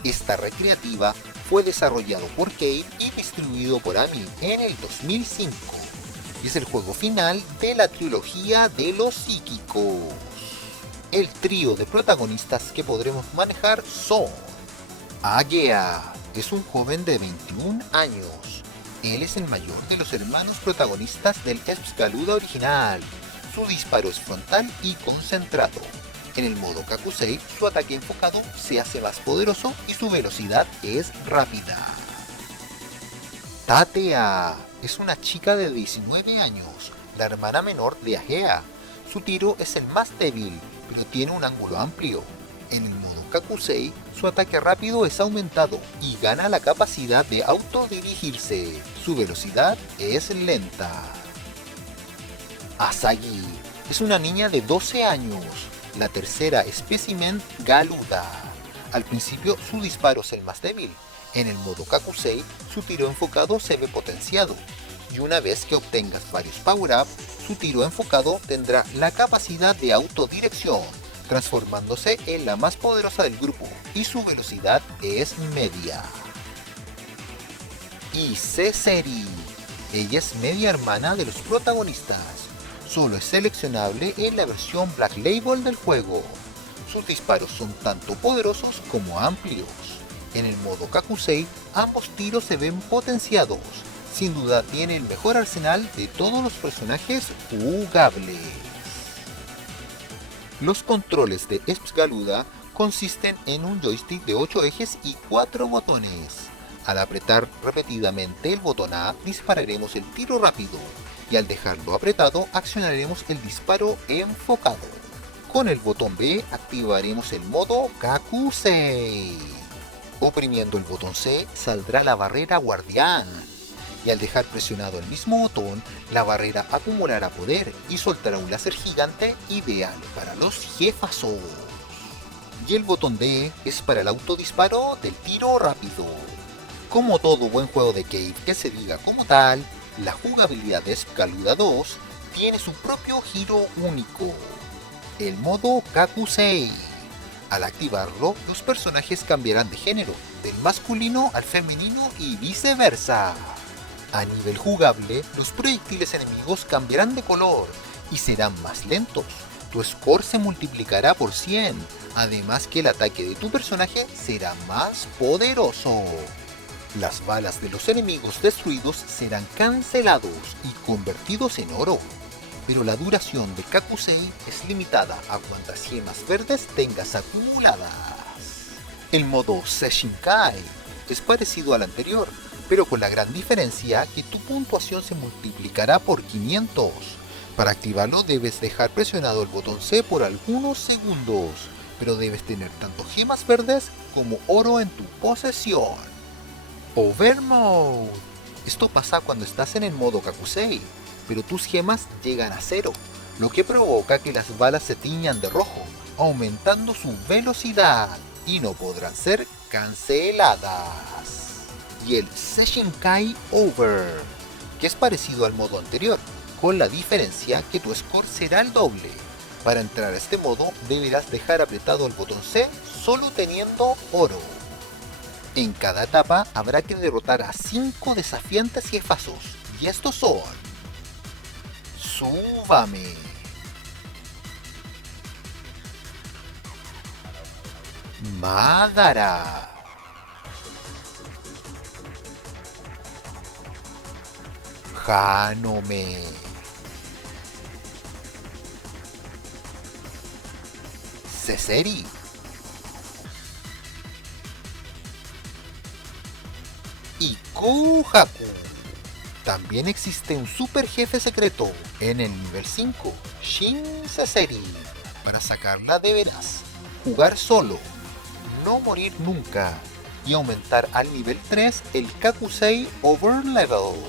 Esta recreativa fue desarrollado por Kei y distribuido por Ami en el 2005 y es el juego final de la trilogía de los psíquicos. El trío de protagonistas que podremos manejar son: Agea es un joven de 21 años. Él es el mayor de los hermanos protagonistas del Espgaluda original. Su disparo es frontal y concentrado. En el modo Kakusei, su ataque enfocado se hace más poderoso y su velocidad es rápida. Tatea es una chica de 19 años, la hermana menor de Agea. Su tiro es el más débil, pero tiene un ángulo amplio. En el modo Kakusei, su ataque rápido es aumentado y gana la capacidad de autodirigirse. Su velocidad es lenta. Asagi es una niña de 12 años, la tercera espécimen Galuda. Al principio su disparo es el más débil. En el modo Kakusei, su tiro enfocado se ve potenciado, y una vez que obtengas varios power-up, su tiro enfocado tendrá la capacidad de autodirección, transformándose en la más poderosa del grupo, y su velocidad es media. Y Ceseri, ella es media hermana de los protagonistas. Solo es seleccionable en la versión Black Label del juego. Sus disparos son tanto poderosos como amplios. En el modo Kakusei, ambos tiros se ven potenciados. Sin duda tiene el mejor arsenal de todos los personajes jugables. Los controles de Espgaluda consisten en un joystick de 8 ejes y 4 botones. Al apretar repetidamente el botón A, dispararemos el tiro rápido, y al dejarlo apretado, accionaremos el disparo enfocado. Con el botón B, activaremos el modo Kakusei. Oprimiendo el botón C, saldrá la barrera guardián, y al dejar presionado el mismo botón, la barrera acumulará poder y soltará un láser gigante ideal para los jefazos. Y el botón D es para el autodisparo del tiro rápido. Como todo buen juego de Kei que se diga como tal, la jugabilidad de Espgaluda 2 tiene su propio giro único, el modo Kakusei. Al activarlo, los personajes cambiarán de género, del masculino al femenino y viceversa. A nivel jugable, los proyectiles enemigos cambiarán de color y serán más lentos, tu score se multiplicará por 100, además que el ataque de tu personaje será más poderoso. Las balas de los enemigos destruidos serán cancelados y convertidos en oro, pero la duración de Kakusei es limitada a cuantas gemas verdes tengas acumuladas. El modo Sesshinkai es parecido al anterior, pero con la gran diferencia que tu puntuación se multiplicará por 500. Para activarlo debes dejar presionado el botón C por algunos segundos, pero debes tener tanto gemas verdes como oro en tu posesión. Overmode. Esto pasa cuando estás en el modo Kakusei, pero tus gemas llegan a 0, lo que provoca que las balas se tiñan de rojo, aumentando su velocidad y no podrán ser canceladas. Y el Sesshinkai Over, que es parecido al modo anterior, con la diferencia que tu score será el doble. Para entrar a este modo deberás dejar apretado el botón C solo teniendo oro. En cada etapa habrá que derrotar a 5 desafiantes jefazos, y estos son: Tsubame, Madara, Hanome, Seseri y Kohaku. También existe un super jefe secreto en el nivel 5, Shin Seseri. Para sacarla deberás jugar solo, no morir nunca y aumentar al nivel 3 el Kakusei Overlevel.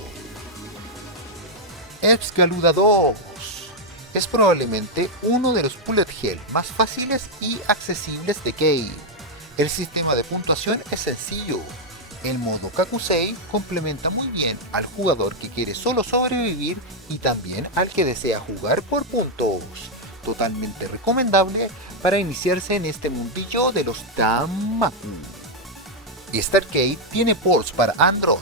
Excalibur 2 es probablemente uno de los bullet hell más fáciles y accesibles de Kei. El sistema de puntuación es sencillo. El modo Kakusei complementa muy bien al jugador que quiere solo sobrevivir y también al que desea jugar por puntos. Totalmente recomendable para iniciarse en este mundillo de los Danmaku. Este arcade tiene ports para Android,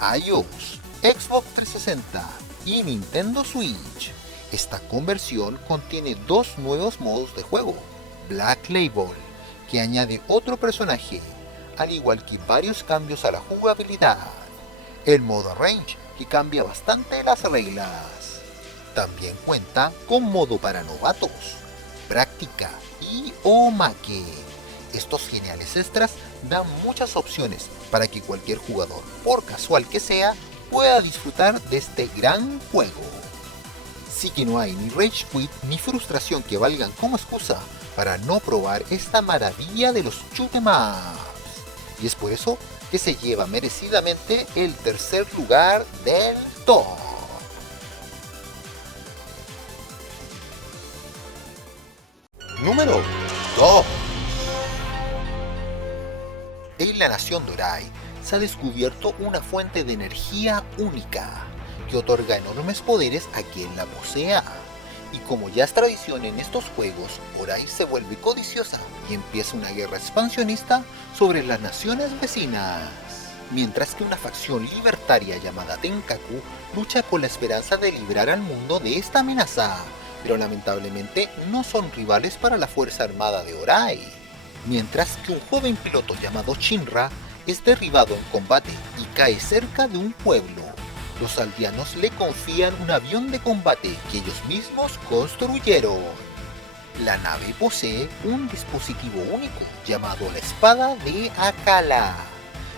iOS, Xbox 360 y Nintendo Switch. Esta conversión contiene dos nuevos modos de juego: Black Label, que añade otro personaje, al igual que varios cambios a la jugabilidad. El modo Range, que cambia bastante las reglas. También cuenta con modo para novatos, práctica y Omake. Estos geniales extras dan muchas opciones para que cualquier jugador, por casual que sea, pueda disfrutar de este gran juego. Sí que no hay ni Rage Quit ni frustración que valgan como excusa para no probar esta maravilla de los shoot 'em ups. Y es por eso que se lleva merecidamente el tercer lugar del top. Número 2. En la nación Dorai se ha descubierto una fuente de energía única que otorga enormes poderes a quien la posea. Y como ya es tradición en estos juegos, Dorai se vuelve codiciosa y empieza una guerra expansionista sobre las naciones vecinas. Mientras que una facción libertaria llamada Tenkaku lucha con la esperanza de librar al mundo de esta amenaza, pero lamentablemente no son rivales para la fuerza armada de Dorai. Mientras que un joven piloto llamado Shinra es derribado en combate y cae cerca de un pueblo. Los aldeanos le confían un avión de combate que ellos mismos construyeron. La nave posee un dispositivo único llamado la espada de Akala,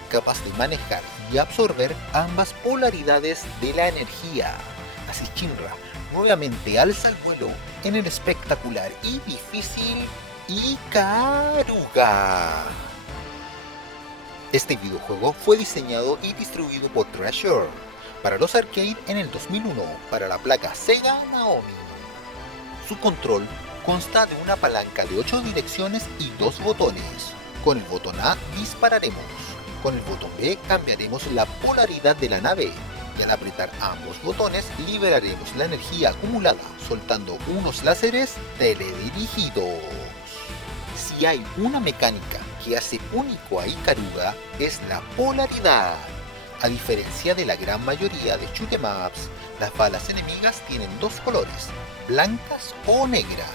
capaz de manejar y absorber ambas polaridades de la energía. Así Shinra nuevamente alza el vuelo en el espectacular y difícil Ikaruga. Este videojuego fue diseñado y distribuido por Treasure para los arcade en el 2001 para la placa Sega Naomi. Su control consta de una palanca de 8 direcciones y 2 botones. Con el botón A dispararemos, con el botón B cambiaremos la polaridad de la nave y al apretar ambos botones liberaremos la energía acumulada soltando unos láseres teledirigidos. Si hay una mecánica que hace único a Ikaruga es la polaridad. A diferencia de la gran mayoría de shoot 'em ups, las balas enemigas tienen dos colores, blancas o negras.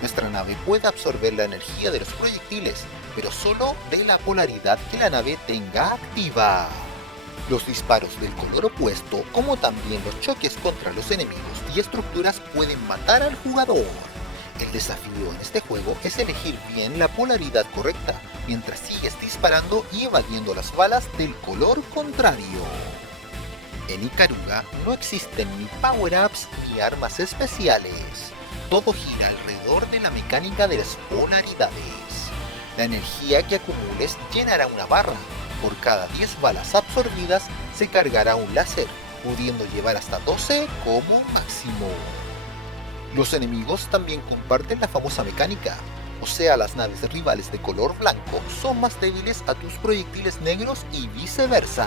Nuestra nave puede absorber la energía de los proyectiles, pero solo de la polaridad que la nave tenga activa. Los disparos del color opuesto, como también los choques contra los enemigos y estructuras, pueden matar al jugador. El desafío en este juego es elegir bien la polaridad correcta, mientras sigues disparando y evadiendo las balas del color contrario. En Ikaruga no existen ni power-ups ni armas especiales. Todo gira alrededor de la mecánica de las polaridades. La energía que acumules llenará una barra. Por cada 10 balas absorbidas se cargará un láser, pudiendo llevar hasta 12 como máximo. Los enemigos también comparten la famosa mecánica, o sea, las naves rivales de color blanco son más débiles a tus proyectiles negros y viceversa.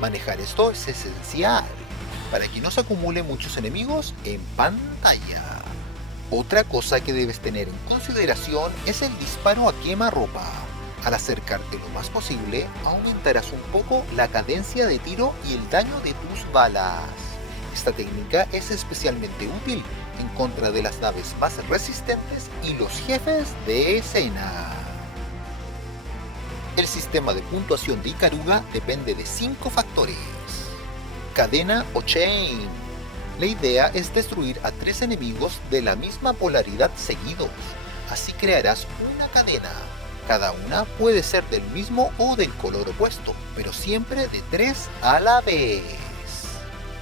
Manejar esto es esencial, para que no se acumulen muchos enemigos en pantalla. Otra cosa que debes tener en consideración es el disparo a quemarropa. Al acercarte lo más posible, aumentarás un poco la cadencia de tiro y el daño de tus balas. Esta técnica es especialmente útil en contra de las naves más resistentes y los jefes de escena. El sistema de puntuación de Ikaruga depende de 5 factores. Cadena o chain. La idea es destruir a 3 enemigos de la misma polaridad seguidos. Así crearás una cadena. Cada una puede ser del mismo o del color opuesto, pero siempre de 3 a la vez.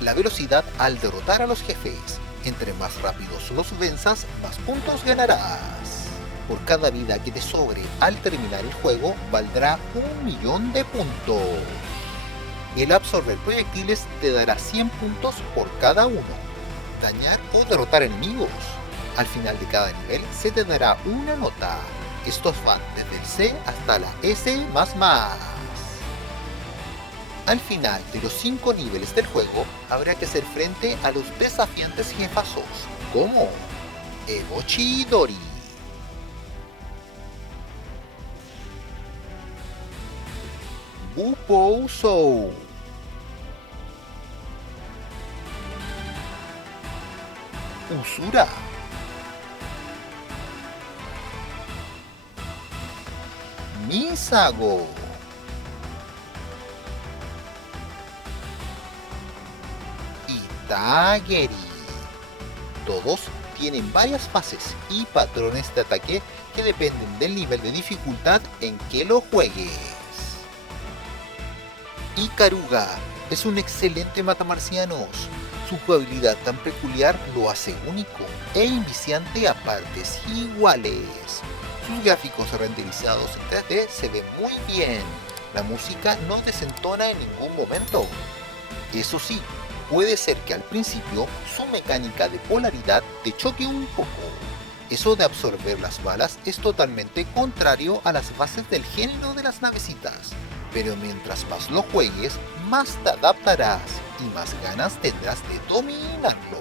La velocidad al derrotar a los jefes. Entre más rápidos los venzas, más puntos ganarás. Por cada vida que te sobre al terminar el juego, valdrá 1.000.000 de puntos. El absorber proyectiles te dará 100 puntos por cada uno. Dañar o derrotar enemigos. Al final de cada nivel se te dará una nota. Estos van desde el C hasta la S++. Al final de los 5 niveles del juego, habrá que hacer frente a los desafiantes jefazos, como Eboshi Dori, Bupou Sou, Usura, Misago, y Tageri. Todos tienen varias fases y patrones de ataque que dependen del nivel de dificultad en que lo juegues. Ikaruga es un excelente matamarcianos. Su jugabilidad tan peculiar lo hace único e inviciante a partes iguales. Sus gráficos renderizados en 3D se ven muy bien. La música no desentona en ningún momento. Eso sí, puede ser que al principio su mecánica de polaridad te choque un poco. Eso de absorber las balas es totalmente contrario a las bases del género de las navecitas. Pero mientras más lo juegues, más te adaptarás y más ganas tendrás de dominarlo.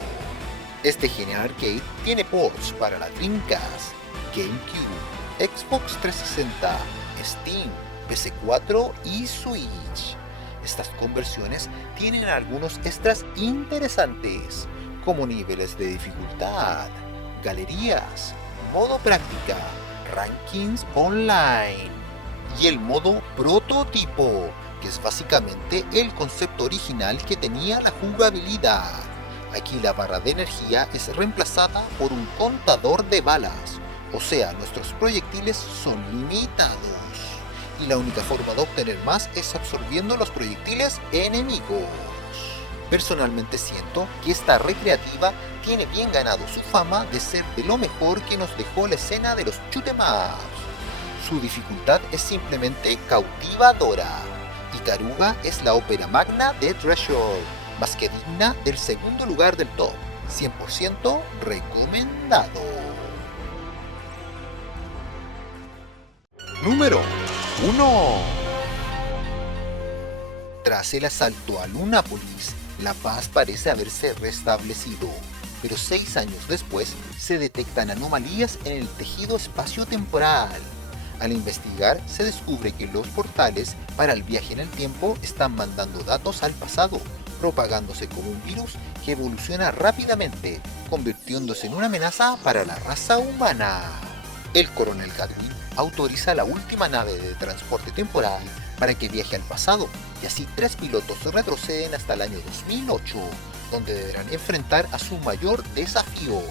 Este genial arcade tiene ports para la Dreamcast, GameCube, Xbox 360, Steam, PC4 y Switch. Estas conversiones tienen algunos extras interesantes, como niveles de dificultad, galerías, modo práctica, rankings online y el modo prototipo, que es básicamente el concepto original que tenía la jugabilidad. Aquí la barra de energía es reemplazada por un contador de balas, o sea, nuestros proyectiles son limitados. Y la única forma de obtener más es absorbiendo los proyectiles enemigos. Personalmente siento que esta recreativa tiene bien ganado su fama de ser de lo mejor que nos dejó la escena de los shoot 'em ups. Su dificultad es simplemente cautivadora. Ikaruga es la ópera magna de Treasure, más que digna del segundo lugar del top. 100% recomendado. Número 1. Tras el asalto a Lunápolis, la paz parece haberse restablecido, pero 6 años después se detectan anomalías en el tejido espacio-temporal. Al investigar, se descubre que los portales para el viaje en el tiempo están mandando datos al pasado, propagándose como un virus que evoluciona rápidamente, convirtiéndose en una amenaza para la raza humana. El coronel Gadwin autoriza a la última nave de transporte temporal para que viaje al pasado, y así 3 pilotos retroceden hasta el año 2008, donde deberán enfrentar a su mayor desafío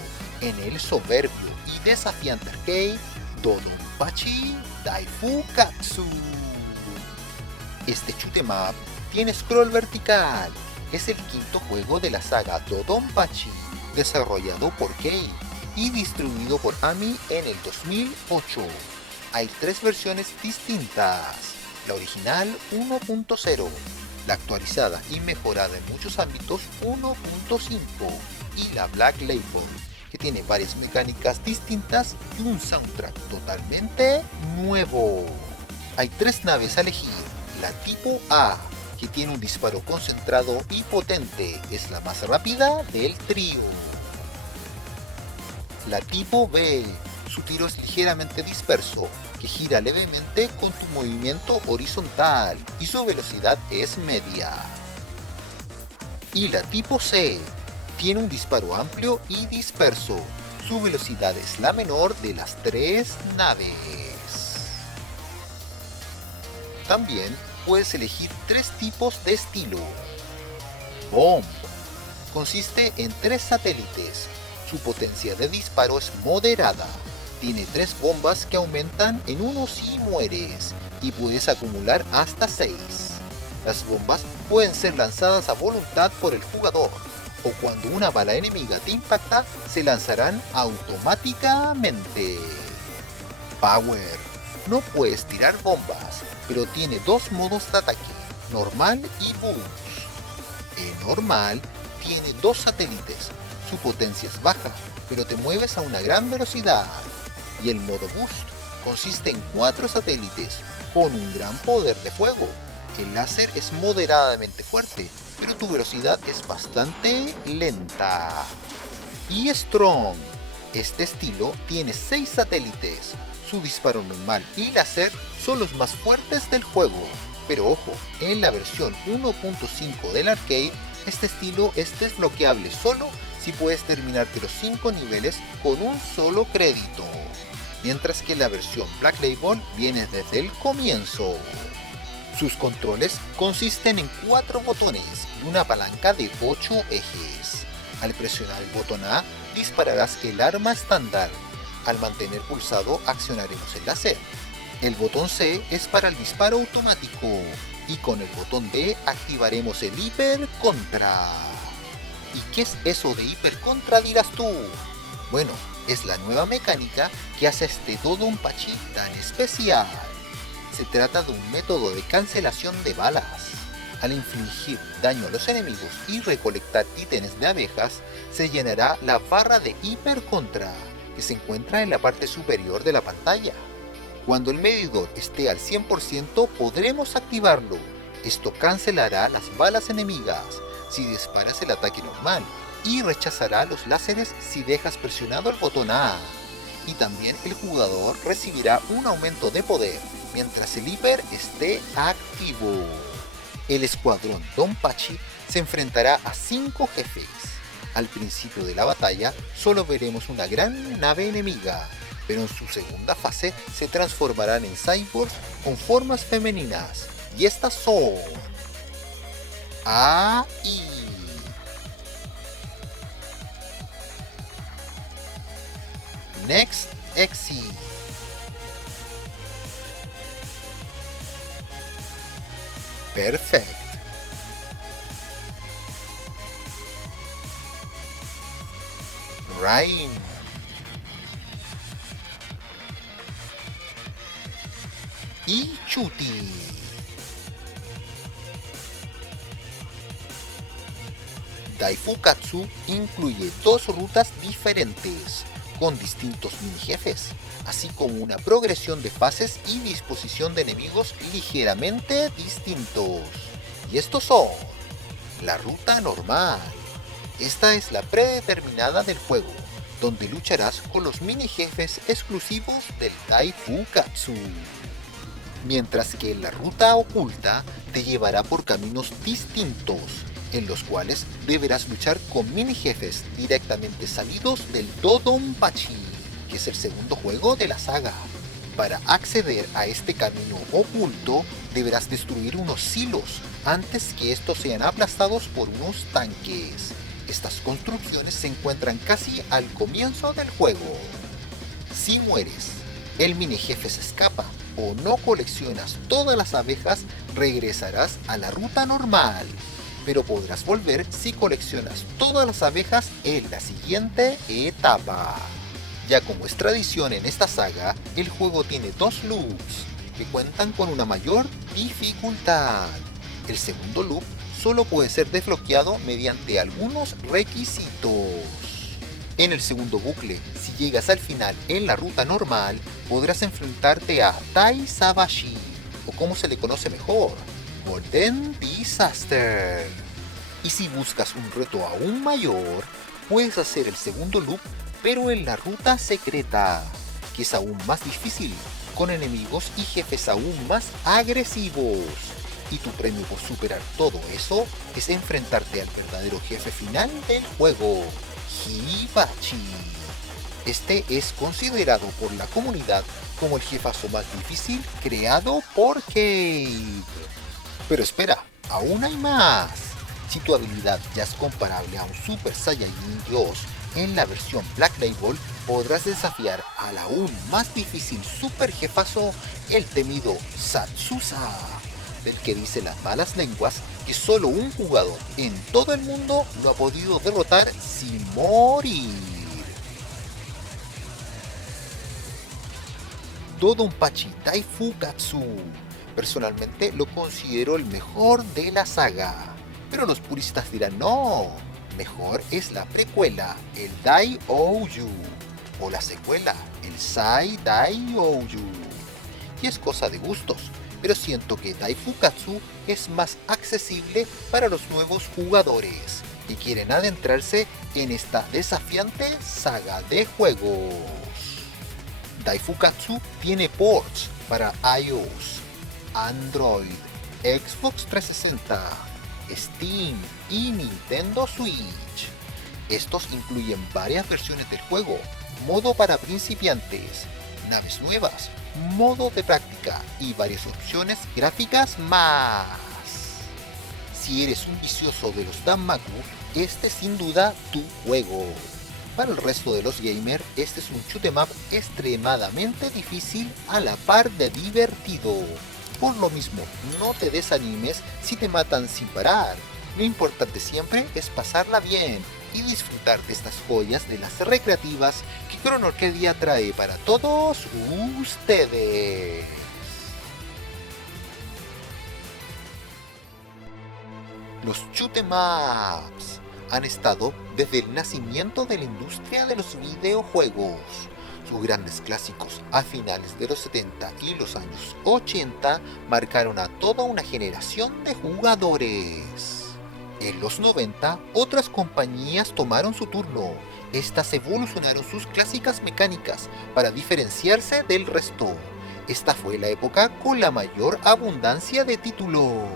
en el soberbio y desafiante arcade Dodonpachi Daifukatsu. Este shoot 'em up tiene scroll vertical. Es el quinto juego de la saga Dodonpachi, desarrollado por Kei y distribuido por Ami en el 2008. Hay 3 versiones distintas: la original 1.0, la actualizada y mejorada en muchos ámbitos 1.5 y la Black Label, que tiene varias mecánicas distintas y un soundtrack totalmente nuevo. Hay 3 naves a elegir: la tipo A, que tiene un disparo concentrado y potente, es la más rápida del trío. La tipo B, su tiro es ligeramente disperso, que gira levemente con tu movimiento horizontal y su velocidad es media. Y la tipo C, tiene un disparo amplio y disperso, su velocidad es la menor de las 3 naves. También puedes elegir 3 tipos de estilo. Bomb, consiste en 3 satélites, su potencia de disparo es moderada, tiene 3 bombas que aumentan en 1 si mueres, y puedes acumular hasta 6. Las bombas pueden ser lanzadas a voluntad por el jugador, o cuando una bala enemiga te impacta, se lanzarán automáticamente. Power, no puedes tirar bombas, pero tiene 2 modos de ataque, normal y boost. En normal, tiene 2 satélites, su potencia es baja, pero te mueves a una gran velocidad. Y el modo boost consiste en 4 satélites, con un gran poder de fuego. El láser es moderadamente fuerte, pero tu velocidad es bastante lenta. Y Strong, este estilo tiene 6 satélites, su disparo normal y láser son los más fuertes del juego. Pero ojo, en la versión 1.5 del arcade, este estilo es desbloqueable solo si puedes terminarte los 5 niveles con un solo crédito, mientras que la versión Black Label viene desde el comienzo. Sus controles consisten en 4 botones y una palanca de 8 ejes. Al presionar el botón A, dispararás el arma estándar. Al mantener pulsado, accionaremos el láser. El botón C es para el disparo automático, y con el botón D activaremos el hiper contra. ¿Y qué es eso de hiper contra, dirás tú? Bueno, es la nueva mecánica que hace este Dodonpachi tan especial. Se trata de un método de cancelación de balas. Al infligir daño a los enemigos y recolectar ítems de abejas, se llenará la barra de hiper contra, que se encuentra en la parte superior de la pantalla. Cuando el medidor esté al 100% podremos activarlo. Esto cancelará las balas enemigas si disparas el ataque normal y rechazará los láseres si dejas presionado el botón A. Y también el jugador recibirá un aumento de poder mientras el hiper esté activo. El escuadrón Donpachi se enfrentará a 5 jefes. Al principio de la batalla solo veremos una gran nave enemiga, pero en su segunda fase se transformarán en cyborgs con formas femeninas, y estas son A y Next Exit, Perfect, Rhyme, y Chuti. Daifukatsu incluye 2 rutas diferentes, con distintos mini jefes, así como una progresión de fases y disposición de enemigos ligeramente distintos. Y estos son: la ruta normal. Esta es la predeterminada del juego, donde lucharás con los mini jefes exclusivos del Daifukatsu. Mientras que la ruta oculta te llevará por caminos distintos, en los cuales deberás luchar con mini jefes directamente salidos del Dodonpachi, que es el segundo juego de la saga. Para acceder a este camino oculto, deberás destruir unos silos antes que estos sean aplastados por unos tanques. Estas construcciones se encuentran casi al comienzo del juego. Si mueres, el mini jefe se escapa o no coleccionas todas las abejas, regresarás a la ruta normal, pero podrás volver si coleccionas todas las abejas en la siguiente etapa. Ya como es tradición en esta saga, el juego tiene dos loops que cuentan con una mayor dificultad. El segundo loop solo puede ser desbloqueado mediante algunos requisitos. En el segundo bucle, si llegas al final en la ruta normal, podrás enfrentarte a Tai Sabashi, o como se le conoce mejor, Golden Disaster. Y si buscas un reto aún mayor, puedes hacer el segundo loop pero en la ruta secreta, que es aún más difícil, con enemigos y jefes aún más agresivos. Y tu premio por superar todo eso es enfrentarte al verdadero jefe final del juego, Hibachi. Este es considerado por la comunidad como el jefazo más difícil creado por Cave. Pero espera, aún hay más. Si tu habilidad ya es comparable a un Super Saiyajin Dios, en la versión Black Label podrás desafiar al aún más difícil super jefazo, el temido Satsusa, del que dicen las malas lenguas que solo un jugador en todo el mundo lo ha podido derrotar sin morir. Dodonpachi Daifukatsu. Personalmente lo considero el mejor de la saga, pero los puristas dirán no, mejor es la precuela, el Dai-Ouyu, o la secuela, el Sai Dai-Ouyu. Y es cosa de gustos, pero siento que Daifukatsu es más accesible para los nuevos jugadores que quieren adentrarse en esta desafiante saga de juegos. Daifukatsu tiene ports para iOS, Android, Xbox 360, Steam y Nintendo Switch. Estos incluyen varias versiones del juego, modo para principiantes, naves nuevas, modo de práctica y varias opciones gráficas más. Si eres un vicioso de los Danmaku, este es sin duda tu juego. Para el resto de los gamers, este es un shoot 'em up extremadamente difícil a la par de divertido. Por lo mismo, no te desanimes si te matan sin parar. Lo importante siempre es pasarla bien y disfrutar de estas joyas de las recreativas que Chrono Arcadia trae para todos ustedes. Los shoot 'em ups han estado desde el nacimiento de la industria de los videojuegos. Sus grandes clásicos a finales de los 70 y los años 80 marcaron a toda una generación de jugadores. En los 90, otras compañías tomaron su turno. Estas evolucionaron sus clásicas mecánicas para diferenciarse del resto. Esta fue la época con la mayor abundancia de títulos.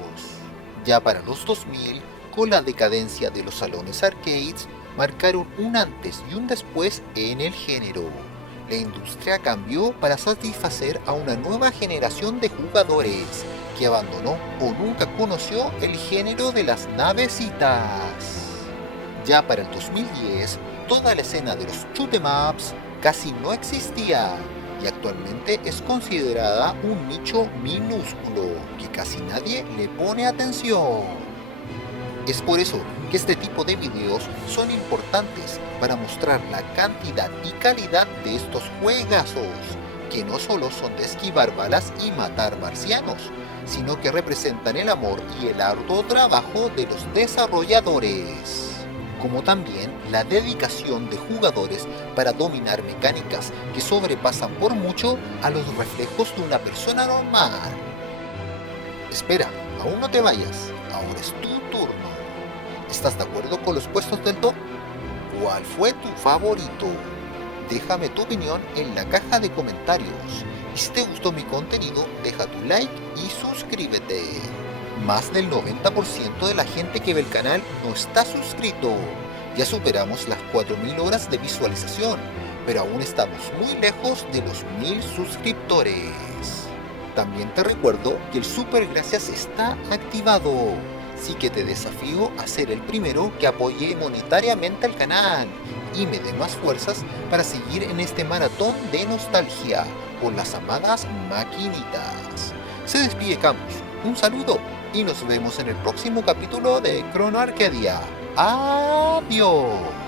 Ya para los 2000, con la decadencia de los salones arcades, marcaron un antes y un después en el género. La industria cambió para satisfacer a una nueva generación de jugadores que abandonó o nunca conoció el género de las navecitas. Ya para el 2010, toda la escena de los shoot 'em ups casi no existía y actualmente es considerada un nicho minúsculo que casi nadie le pone atención. Es por eso que este tipo de videos son importantes para mostrar la cantidad y calidad de estos juegazos, que no solo son de esquivar balas y matar marcianos, sino que representan el amor y el arduo trabajo de los desarrolladores, como también la dedicación de jugadores para dominar mecánicas que sobrepasan por mucho a los reflejos de una persona normal. Espera, aún no te vayas, ahora es tu turno. ¿Estás de acuerdo con los puestos del top? ¿Cuál fue tu favorito? Déjame tu opinión en la caja de comentarios. Y si te gustó mi contenido, deja tu like y suscríbete. Más del 90% de la gente que ve el canal no está suscrito. Ya superamos las 4000 horas de visualización, pero aún estamos muy lejos de los 1000 suscriptores. También te recuerdo que el super gracias está activado, así que te desafío a ser el primero que apoye monetariamente al canal y me dé más fuerzas para seguir en este maratón de nostalgia con las amadas maquinitas. Se despide Camus, un saludo y nos vemos en el próximo capítulo de Chrono Arcadia. ¡Adiós!